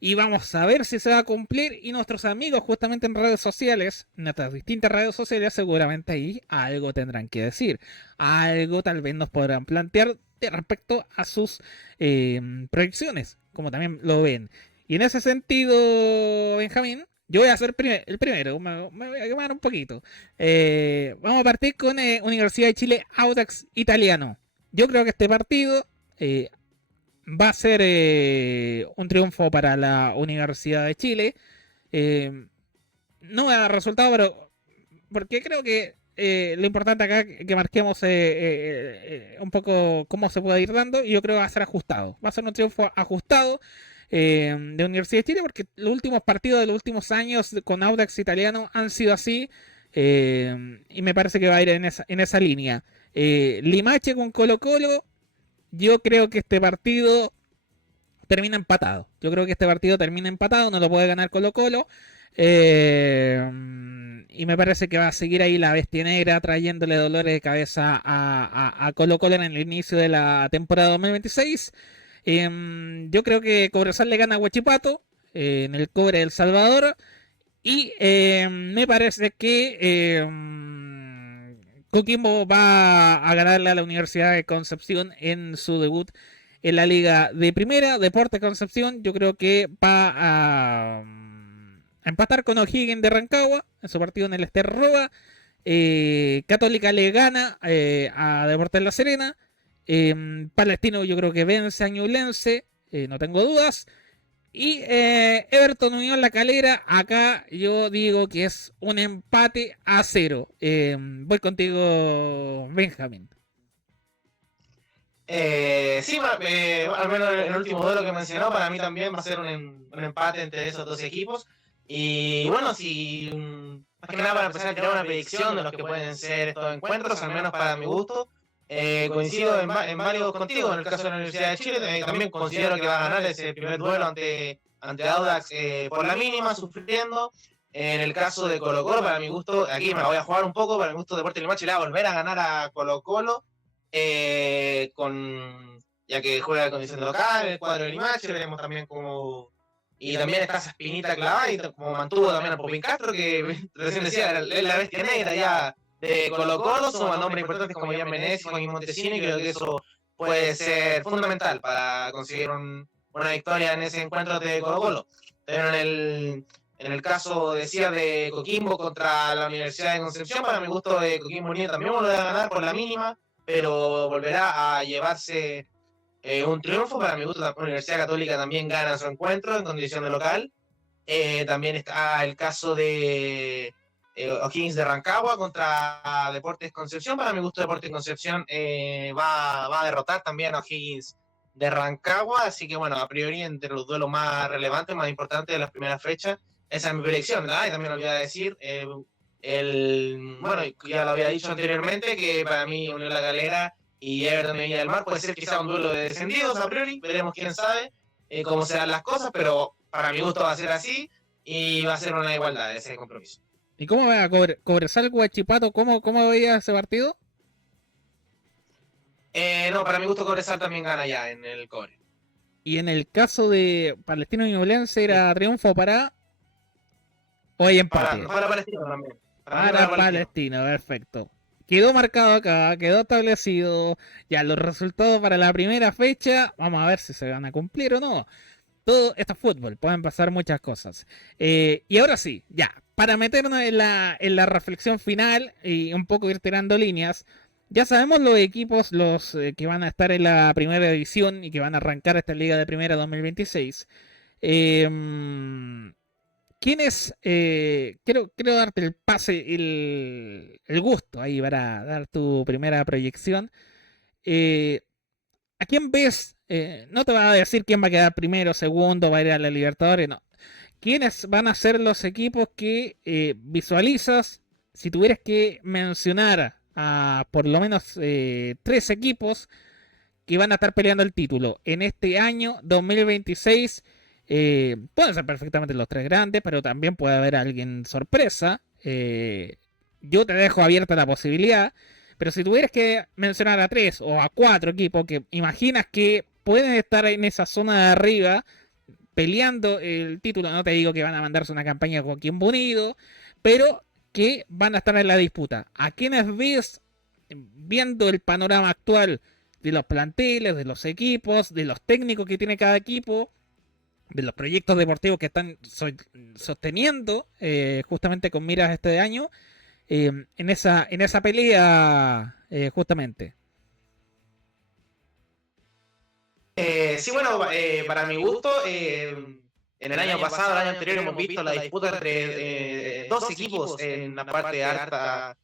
Y vamos a ver si se va a cumplir. Y nuestros amigos justamente en redes sociales, nuestras distintas redes sociales, seguramente ahí algo tendrán que decir. Algo tal vez nos podrán plantear de respecto a sus proyecciones, como también lo ven. Y en ese sentido, Benjamín, yo voy a ser el primero, me voy a quemar un poquito. Vamos a partir con Universidad de Chile Audax Italiano. Yo creo que este partido va a ser un triunfo para la Universidad de Chile. No va a dar resultado, pero porque creo que lo importante acá es que marquemos un poco cómo se puede ir dando, y yo creo que va a ser ajustado. Va a ser un triunfo ajustado de Universidad de Chile, porque los últimos partidos de los últimos años con Audax Italiano han sido así, y me parece que va a ir en esa línea. Limache con Colo Colo. Yo creo que este partido termina empatado. Yo creo que este partido termina empatado, no lo puede ganar Colo Colo. Y me parece que va a seguir ahí la bestia negra trayéndole dolores de cabeza a Colo Colo en el inicio de la temporada 2026. Yo creo que Cobresal le gana a Huachipato en el Cobre del Salvador. Y me parece que Coquimbo va a ganarle a la Universidad de Concepción en su debut en la Liga de Primera. Deportes Concepción, yo creo que va a empatar con O'Higgins de Rancagua en su partido en el Ester Roa. Católica le gana a Deportes La Serena. Palestino yo creo que vence a Ñublense, no tengo dudas. Y Everton Unión La Calera, acá yo digo que es un empate a 0. Voy contigo, Benjamín. Sí, al menos el último duelo que mencionó, para mí también va a ser un empate entre esos dos equipos. Y bueno, si más que nada para empezar a crear una predicción de los que pueden ser estos encuentros, al menos para mi gusto, coincido en varios contigo. En el caso de la Universidad de Chile, también considero que va a ganar ese primer duelo ante Audax por la mínima, sufriendo. En el caso de Colo Colo, para mi gusto, aquí me la voy a jugar un poco, para mi gusto Deportes Limache le va a volver a ganar a Colo Colo, ya que juega condición de local, el cuadro de Limache, veremos también cómo. Y también está esa espinita clavada, y como mantuvo también a Popín Castro, que recién decía, es la bestia negra ya de Colo Colo, son nombres importantes como Jan Menezes, Joaquín Montesino, y creo que eso puede ser fundamental para conseguir una victoria en ese encuentro de Colo Colo. Pero en el caso, decía, de Coquimbo contra la Universidad de Concepción, para mi gusto Coquimbo Unido también volverá a ganar por la mínima, pero volverá a llevarse un triunfo. Para mi gusto la Universidad Católica también gana su encuentro en condición de local. También está el caso de O'Higgins de Rancagua contra Deportes Concepción. Para mi gusto Deportes Concepción va a derrotar también a O'Higgins de Rancagua, así que bueno, a priori entre los duelos más relevantes, más importantes de las primeras fechas, esa es mi predicción, ¿verdad? Y también lo voy a decir, bueno, ya lo había dicho anteriormente, que para mí Unión La Calera y Everton de Viña del Mar puede ser quizá un duelo de descendidos a priori, veremos quién sabe cómo serán las cosas, pero para mi gusto va a ser así y va a ser una igualdad ese compromiso. ¿Y cómo va a Cobresal Huachipato? ¿Cómo veía ese partido? No, para mi gusto Cobresal también gana ya en el Cobre. Y en el caso de Palestino y Ñublense, ¿era triunfo para o hay empate? Para Palestino también. Para Palestino, perfecto. Quedó marcado acá, quedó establecido ya los resultados para la primera fecha. Vamos a ver si se van a cumplir o no. Todo esto es fútbol, pueden pasar muchas cosas. Y ahora sí, ya, para meternos en la reflexión final y un poco ir tirando líneas, ya sabemos los equipos que van a estar en la primera división y que van a arrancar esta liga de primera 2026. ¿Quiénes? Quiero darte el pase, el gusto ahí para dar tu primera proyección. Eh, ¿A quién ves? No te va a decir quién va a quedar primero, segundo, va a ir a la Libertadores, no. ¿Quiénes van a ser los equipos que visualizas? Si tuvieras que mencionar a por lo menos 3 equipos que van a estar peleando el título en este año 2026, pueden ser perfectamente los 3 grandes, pero también puede haber alguien sorpresa. Yo te dejo abierta la posibilidad. Pero si tuvieras que mencionar a 3 o a 4 equipos que imaginas que pueden estar en esa zona de arriba peleando el título, no te digo que van a mandarse una campaña con Coquimbo Unido, pero que van a estar en la disputa. ¿A quiénes ves viendo el panorama actual de los planteles, de los equipos, de los técnicos que tiene cada equipo, de los proyectos deportivos que están sosteniendo justamente con miras este año? En esa pelea, justamente. Sí, bueno, para mi gusto, en el año pasado, el año anterior, hemos visto la disputa entre 2 equipos en la parte alta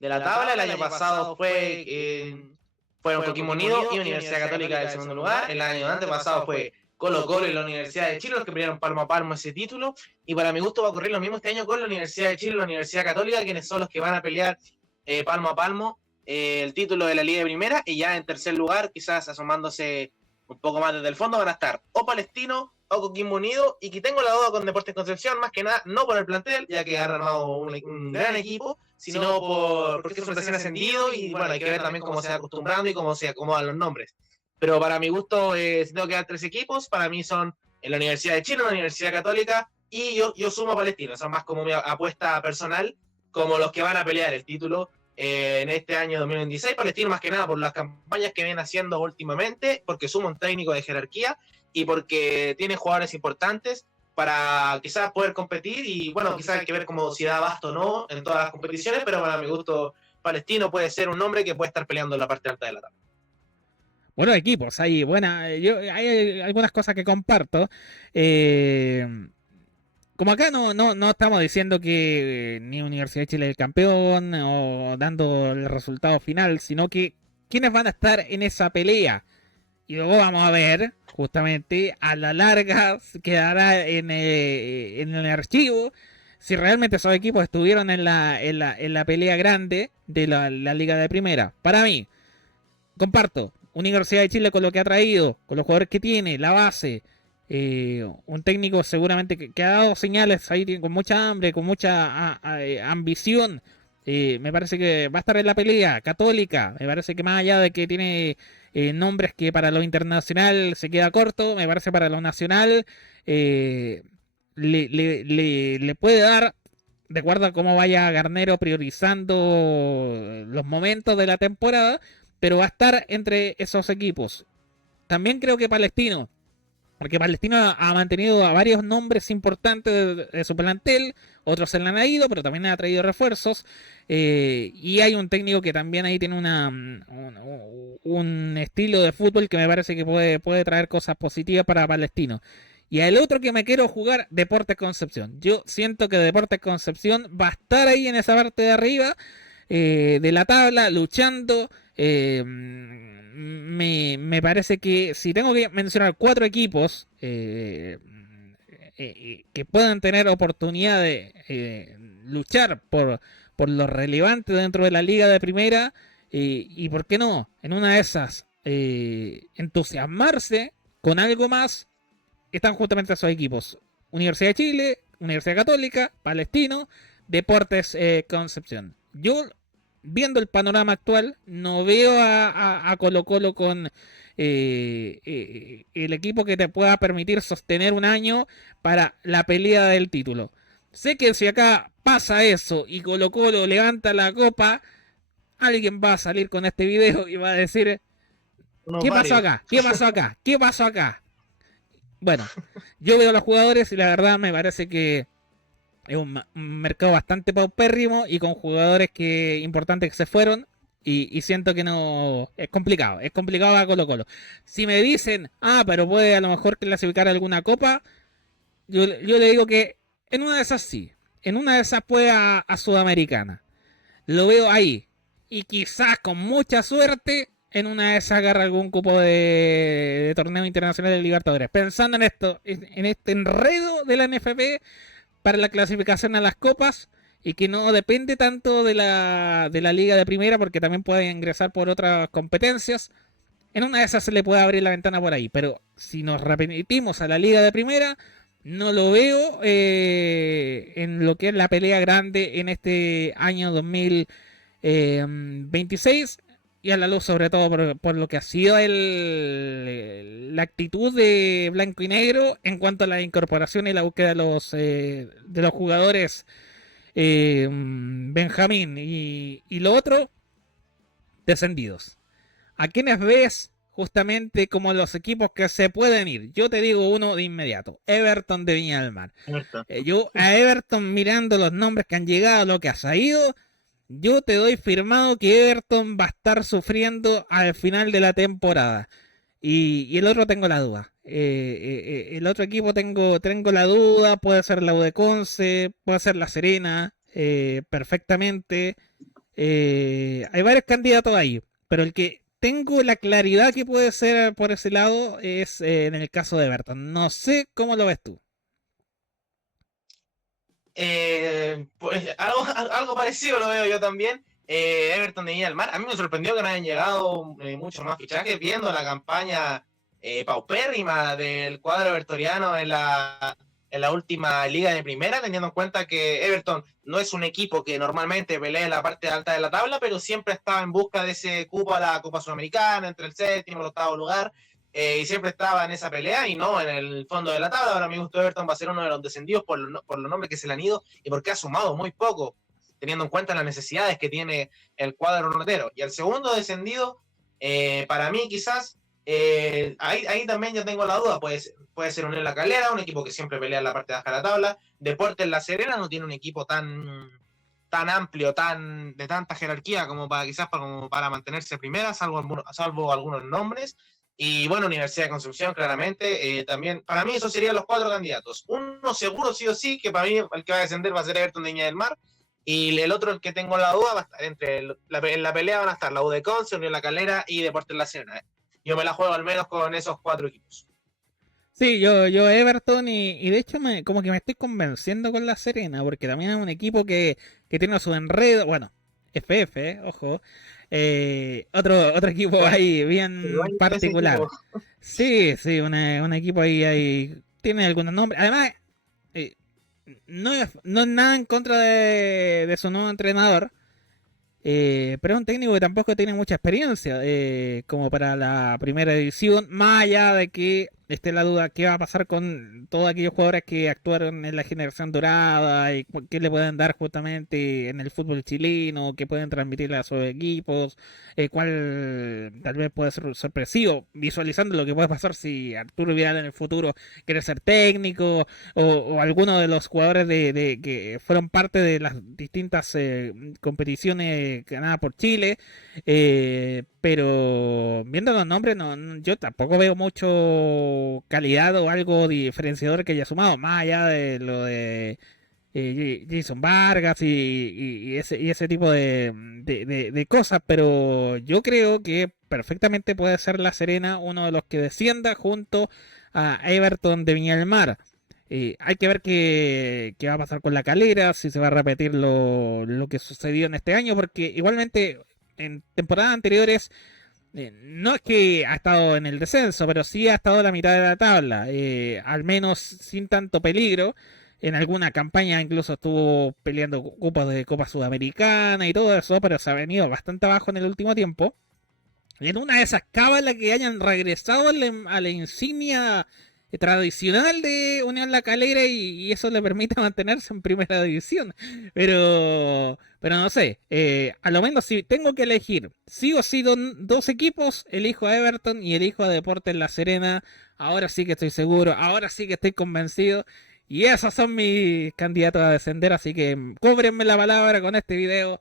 de la tabla. El año pasado fueron Coquimbo Unido y Universidad Católica del segundo lugar. El año antepasado fue Colo-Colo y la Universidad de Chile los que pelearon palmo a palmo ese título. Y para mi gusto va a ocurrir lo mismo este año con la Universidad de Chile y la Universidad Católica, quienes son los que van a pelear palmo a palmo el título de la Liga de Primera. Y ya en tercer lugar, quizás asomándose un poco más desde el fondo, van a estar o Palestino o Coquimbo Unido. Y que tengo la duda con Deportes Concepción, más que nada, no por el plantel, ya que han armado un gran equipo, sino porque es un recién ascendido. Y bueno, hay que ver también cómo se va acostumbrando y cómo se acomodan los nombres. Pero para mi gusto, si tengo que dar 3 equipos, para mí son la Universidad de Chile, la Universidad Católica, y yo sumo a Palestino. Son más como mi apuesta personal, como los que van a pelear el título en este año 2026. Palestino más que nada por las campañas que vienen haciendo últimamente, porque suma un técnico de jerarquía y porque tiene jugadores importantes para quizás poder competir. Y bueno, quizás hay que ver cómo si da abasto o no en todas las competiciones, pero para mi gusto, Palestino puede ser un nombre que puede estar peleando en la parte alta de la tabla. Buenos equipos, hay hay algunas cosas que comparto. Como acá no estamos diciendo que ni Universidad de Chile es el campeón o dando el resultado final, sino que quiénes van a estar en esa pelea. Y luego vamos a ver, justamente, a la larga quedará en el archivo si realmente esos equipos estuvieron en la pelea grande de la Liga de Primera. Para mí, comparto, Universidad de Chile con lo que ha traído, con los jugadores que tiene, la base, un técnico seguramente que ha dado señales ahí con mucha hambre, con mucha ambición. Me parece que va a estar en la pelea. Católica, me parece que más allá de que tiene nombres que para lo internacional se queda corto, me parece para lo nacional le puede dar, de acuerdo a cómo vaya Garnero priorizando los momentos de la temporada, pero va a estar entre esos equipos. También creo que Palestino, porque Palestino ha mantenido a varios nombres importantes de su plantel, otros se le han ido, pero también ha traído refuerzos. Y hay un técnico que también ahí tiene un estilo de fútbol que me parece que puede traer cosas positivas para Palestino. Y el otro que me quiero jugar, Deportes Concepción. Yo siento que Deportes Concepción va a estar ahí en esa parte de arriba de la tabla, luchando. Me parece que si tengo que mencionar 4 equipos que puedan tener oportunidad de luchar por lo relevante dentro de la liga de primera, y por qué no, en una de esas, entusiasmarse con algo más. Están justamente esos equipos: Universidad de Chile, Universidad Católica, Palestino, Deportes Concepción. Yo, viendo el panorama actual, no veo a Colo Colo con el equipo que te pueda permitir sostener un año para la pelea del título. Sé que si acá pasa eso y Colo Colo levanta la copa, alguien va a salir con este video y va a decir: ¿qué pasó acá? ¿Qué pasó acá? ¿Qué pasó acá? Bueno, yo veo a los jugadores y la verdad me parece que es un mercado bastante paupérrimo y con jugadores importantes que se fueron, y siento que no, es complicado a Colo Colo. Si me dicen, pero puede a lo mejor clasificar alguna copa, yo le digo que en una de esas sí, en una de esas puede a Sudamericana. Lo veo ahí, y quizás con mucha suerte en una de esas agarra algún cupo de torneo internacional de Libertadores. Pensando en esto, en este enredo de la NFP para la clasificación a las copas, y que no depende tanto de la liga de primera, porque también puede ingresar por otras competencias. En una de esas se le puede abrir la ventana por ahí, pero si nos repetimos a la liga de primera, no lo veo en lo que es la pelea grande en este año 2026, y a la luz sobre todo por lo que ha sido la actitud de blanco y negro en cuanto a la incorporación y la búsqueda de los jugadores, Benjamín, y lo otro, descendidos. ¿A quiénes ves justamente como los equipos que se pueden ir? Yo te digo uno de inmediato: Everton de Viña del Mar. Yo a Everton, mirando los nombres que han llegado, lo que ha salido, yo te doy firmado que Everton va a estar sufriendo al final de la temporada. Y el otro tengo la duda. El otro equipo tengo la duda. Puede ser la U de Conce, puede ser la Serena, perfectamente. Hay varios candidatos ahí, pero el que tengo la claridad que puede ser por ese lado es en el caso de Everton. No sé cómo lo ves tú. Pues algo parecido lo veo yo también. Everton de Viña del Mar. A mí me sorprendió que no hayan llegado muchos más fichajes, viendo la campaña paupérrima del cuadro evertoriano en la última liga de primera, teniendo en cuenta que Everton no es un equipo que normalmente pelea en la parte alta de la tabla, pero siempre estaba en busca de ese cupo a la Copa Sudamericana, entre el séptimo y el octavo lugar. Y siempre estaba en esa pelea y no en el fondo de la tabla. Ahora mi gusto Everton va a ser uno de los descendidos por los nombres que se le han ido y porque ha sumado muy poco, teniendo en cuenta las necesidades que tiene el cuadro rotero. Y el segundo descendido, para mí quizás, ahí también yo tengo la duda, puede ser Unión La Calera, un equipo que siempre pelea en la parte de baja de la tabla. Deportes La Serena no tiene un equipo tan amplio, de tanta jerarquía como como para mantenerse primera, salvo algunos nombres. Y bueno, Universidad de Concepción, claramente. También, para mí, esos serían los cuatro candidatos. Uno seguro, sí o sí, que para mí el que va a descender va a ser Everton de Viña del Mar. Y el otro, el que tengo la duda, va a estar en la pelea van a estar la U de Conce, Unión La Calera y Deportes La Serena. Yo me la juego al menos con esos cuatro equipos. Sí, yo Everton, y de hecho como que me estoy convenciendo con la Serena, porque también es un equipo que tiene su enredo. Bueno, FF, ojo. Otro equipo ahí bien particular. Sí, un equipo ahí tiene algunos nombres. Además, no es nada en contra de su nuevo entrenador, pero es un técnico que tampoco tiene mucha experiencia como para la primera edición, más allá de que esté la duda qué va a pasar con todos aquellos jugadores que actuaron en la generación dorada y qué le pueden dar justamente en el fútbol chileno, qué pueden transmitirle a sus equipos, cuál tal vez puede ser sorpresivo, visualizando lo que puede pasar si Arturo Vidal en el futuro quiere ser técnico, o alguno de los jugadores de que fueron parte de las distintas competiciones ganadas por Chile. Pero viendo los nombres, yo tampoco veo mucho calidad o algo diferenciador que haya sumado, más allá de lo de Jason Vargas y ese tipo de cosas. Pero yo creo que perfectamente puede ser La Serena uno de los que descienda junto a Everton de Viña del Mar. Hay que ver qué va a pasar con La Calera, si se va a repetir lo que sucedió en este año, porque igualmente en temporadas anteriores no es que ha estado en el descenso, pero sí ha estado a la mitad de la tabla, al menos sin tanto peligro. En alguna campaña incluso estuvo peleando cupos de Copa Sudamericana y todo eso, pero se ha venido bastante abajo en el último tiempo. Y en una de esas cábalas que hayan regresado a la insignia tradicional de Unión La Calera y eso le permite mantenerse en primera división. Pero no sé, a lo menos si tengo que elegir sí o sí dos equipos, elijo a Everton y elijo a Deportes La Serena. Ahora sí que estoy seguro, ahora sí que estoy convencido. Y esos son mis candidatos a descender, así que cúbrenme la palabra con este video,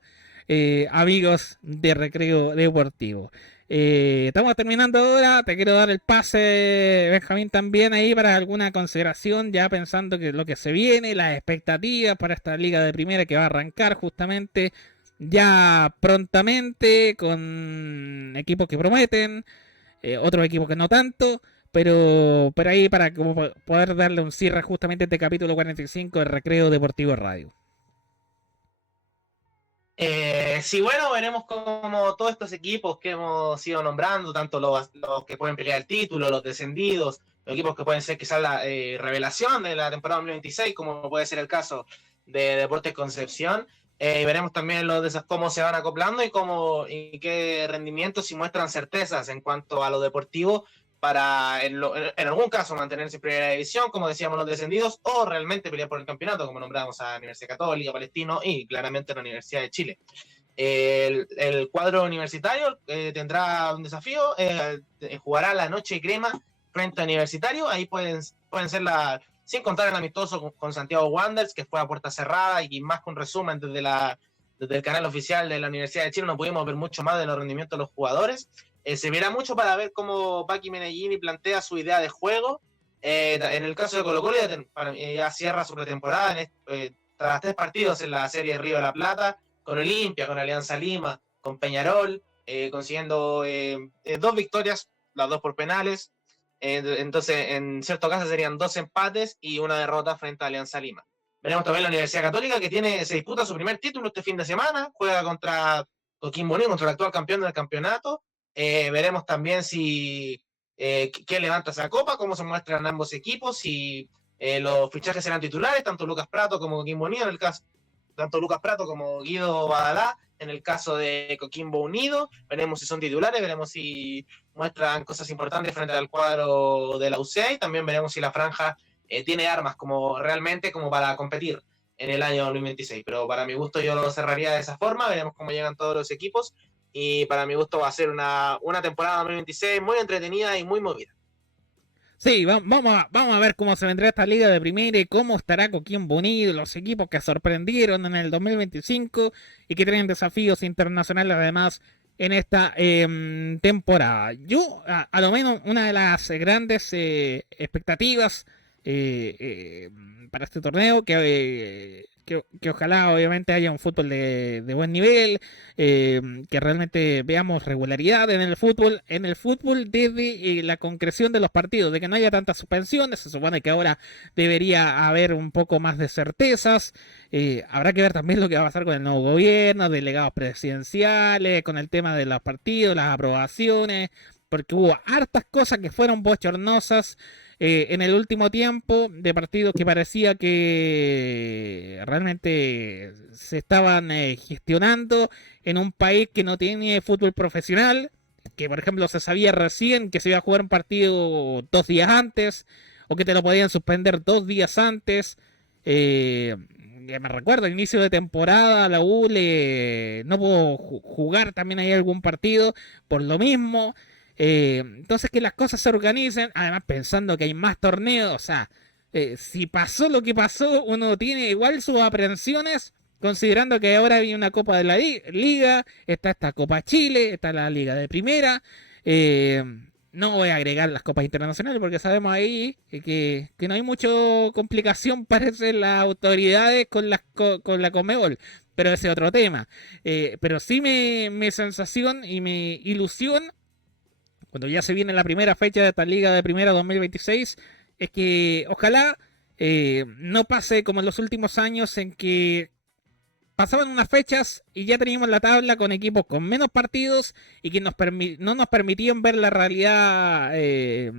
amigos de Recreo Deportivo. Estamos terminando ahora. Te quiero dar el pase, Benjamín, también ahí para alguna consideración, ya pensando que lo que se viene, las expectativas para esta liga de primera que va a arrancar justamente ya prontamente con equipos que prometen, otros equipos que no tanto. Pero ahí para como poder darle un cierre justamente a este capítulo 45 de Recreo Deportivo Radio. Sí, bueno, veremos cómo todos estos equipos que hemos ido nombrando, tanto los que pueden pelear el título, los descendidos, los equipos que pueden ser quizás la revelación de la temporada 2026, como puede ser el caso de Deportes Concepción. Veremos también cómo se van acoplando y qué rendimientos, si muestran certezas en cuanto a lo deportivo para en algún caso mantenerse en primera división, como decíamos los descendidos, o realmente pelear por el campeonato, como nombramos a la Universidad Católica, Palestino y claramente la Universidad de Chile. El cuadro universitario tendrá un desafío, jugará la noche crema frente a Universitario, ahí pueden ser sin contar el amistoso con Santiago Wanderers, que fue a puerta cerrada y más que un resumen desde el canal oficial de la Universidad de Chile, no pudimos ver mucho más de los rendimientos de los jugadores. Se verá mucho para ver cómo Paqui Meneghini plantea su idea de juego. En el caso de Colo-Colo ya cierra su pretemporada tras 3 partidos en la serie de Río de la Plata, con Olimpia, con Alianza Lima, con Peñarol, consiguiendo 2 victorias, las 2 por penales. Entonces, en cierto caso serían 2 empates y una derrota frente a Alianza Lima. Veremos también la Universidad Católica que se disputa su primer título este fin de semana, juega contra Coquimbo Unido, contra el actual campeón del campeonato. Veremos también quién levanta esa copa, cómo se muestran ambos equipos, si los fichajes serán titulares, tanto Lucas Prato como Coquimbo Unido, en el caso, tanto Lucas Prato como Guido Badalá, en el caso de Coquimbo Unido. Veremos si son titulares, veremos si muestran cosas importantes frente al cuadro de la UCI, también veremos si la franja tiene armas realmente como para competir en el año 2026, pero para mi gusto yo lo cerraría de esa forma. Veremos cómo llegan todos los equipos y para mi gusto va a ser una temporada 2026 muy entretenida y muy movida. Sí, vamos a ver cómo se vendrá esta liga de primera y cómo estará Coquimbo Unido, los equipos que sorprendieron en el 2025 y que tienen desafíos internacionales además en esta temporada. Yo, a lo menos, una de las grandes expectativas para este torneo, que ojalá obviamente haya un fútbol de buen nivel, que realmente veamos regularidad en el fútbol desde la concreción de los partidos, de que no haya tantas suspensiones. Se supone que ahora debería haber un poco más de certezas. Habrá que ver también lo que va a pasar con el nuevo gobierno, delegados presidenciales, con el tema de los partidos, las aprobaciones, porque hubo hartas cosas que fueron bochornosas en el último tiempo, de partidos que parecía que realmente se estaban gestionando en un país que no tiene fútbol profesional, que por ejemplo se sabía recién que se iba a jugar un partido 2 días antes, o que te lo podían suspender 2 días antes. Me recuerdo, al inicio de temporada la U no pudo jugar también ahí algún partido por lo mismo. Entonces que las cosas se organicen, además pensando que hay más torneos, o sea, si pasó lo que pasó, uno tiene igual sus aprensiones, considerando que ahora hay una Copa de la Liga, está esta Copa Chile, está la Liga de Primera. No voy a agregar las copas internacionales porque sabemos ahí que no hay mucha complicación, parece, las autoridades con la Conmebol, pero ese es otro tema. Pero sí mi sensación y mi ilusión cuando ya se viene la primera fecha de esta Liga de Primera 2026, es que ojalá no pase como en los últimos años en que pasaban unas fechas y ya teníamos la tabla con equipos con menos partidos y que no nos permitían ver la realidad de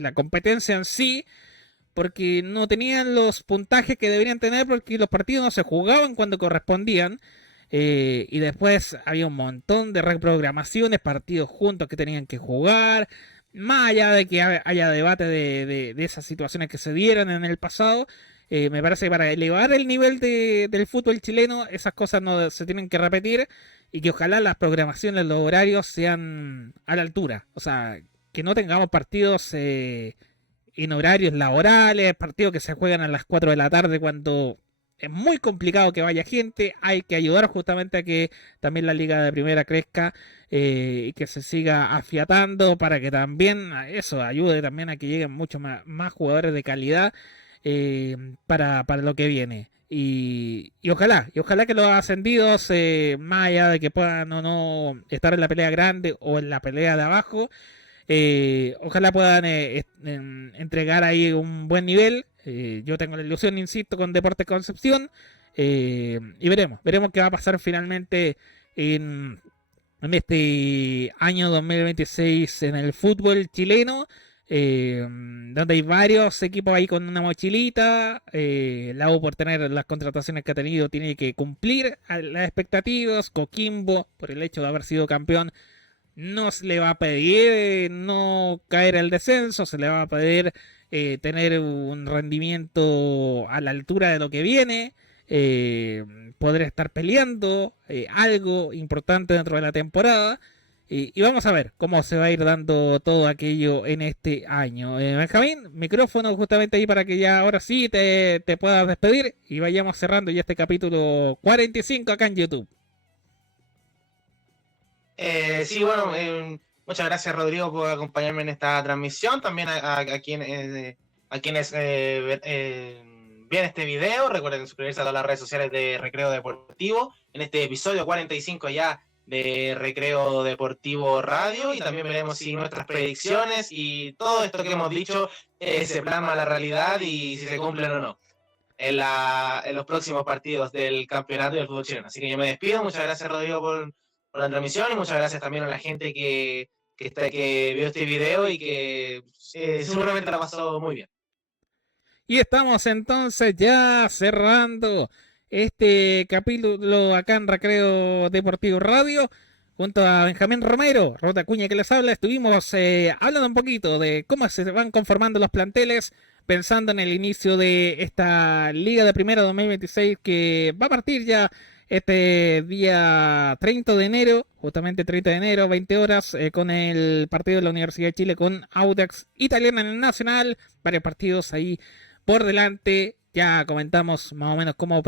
la competencia en sí, porque no tenían los puntajes que deberían tener porque los partidos no se jugaban cuando correspondían. Y después había un montón de reprogramaciones, partidos juntos que tenían que jugar. Más allá de que haya debate de esas situaciones que se dieron en el pasado, me parece que para elevar el nivel del fútbol chileno, esas cosas no se tienen que repetir y que ojalá las programaciones, los horarios sean a la altura. O sea, que no tengamos partidos en horarios laborales, partidos que se juegan a las 4 de la tarde cuando es muy complicado que vaya gente. Hay que ayudar justamente a que también la liga de primera crezca y que se siga afiatando para que también eso ayude también a que lleguen muchos más jugadores de calidad para lo que viene. Y ojalá que los ascendidos, más allá de que puedan o no estar en la pelea grande o en la pelea de abajo, ojalá puedan entregar ahí un buen nivel. Yo tengo la ilusión, insisto, con Deportes Concepción. Y veremos qué va a pasar finalmente en este año 2026 en el fútbol chileno. Donde hay varios equipos ahí con una mochilita. La U, por tener las contrataciones que ha tenido, tiene que cumplir a las expectativas. Coquimbo, por el hecho de haber sido campeón, no se le va a pedir no caer al descenso, se le va a pedir tener un rendimiento a la altura de lo que viene, poder estar peleando algo importante dentro de la temporada. Y vamos a ver cómo se va a ir dando todo aquello en este año. Benjamín, micrófono justamente ahí para que ya ahora sí te puedas despedir y vayamos cerrando ya este capítulo 45 acá en YouTube. Sí, bueno, muchas gracias, Rodrigo, por acompañarme en esta transmisión. También a quienes ven este video. Recuerden suscribirse a todas las redes sociales de Recreo Deportivo. En este episodio 45 ya de Recreo Deportivo Radio. Y también veremos si nuestras predicciones y todo esto que hemos dicho se plasma a la realidad y si se cumplen o no en los próximos partidos del campeonato y del fútbol chileno. Así que yo me despido. Muchas gracias, Rodrigo, por la transmisión, y muchas gracias también a la gente que vio este video y que seguramente la pasó muy bien. Y estamos entonces ya cerrando este capítulo acá en Recreo Deportivo Radio. Junto a Benjamín Romero, Rota Cuña que les habla, estuvimos hablando un poquito de cómo se van conformando los planteles, pensando en el inicio de esta Liga de Primera 2026 que va a partir ya este día 30 de enero, justamente 30 de enero, 20 horas, con el partido de la Universidad de Chile con Audax Italiana en el Nacional. Varios partidos ahí por delante. Ya comentamos más o menos cómo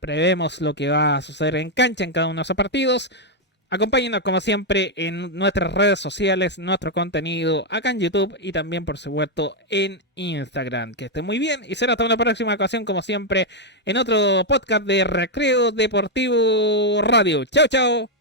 prevemos lo que va a suceder en cancha en cada uno de esos partidos. Acompáñenos como siempre en nuestras redes sociales, nuestro contenido acá en YouTube y también por supuesto en Instagram. Que estén muy bien y será hasta una próxima ocasión como siempre en otro podcast de Recreo Deportivo Radio. Chao, chao.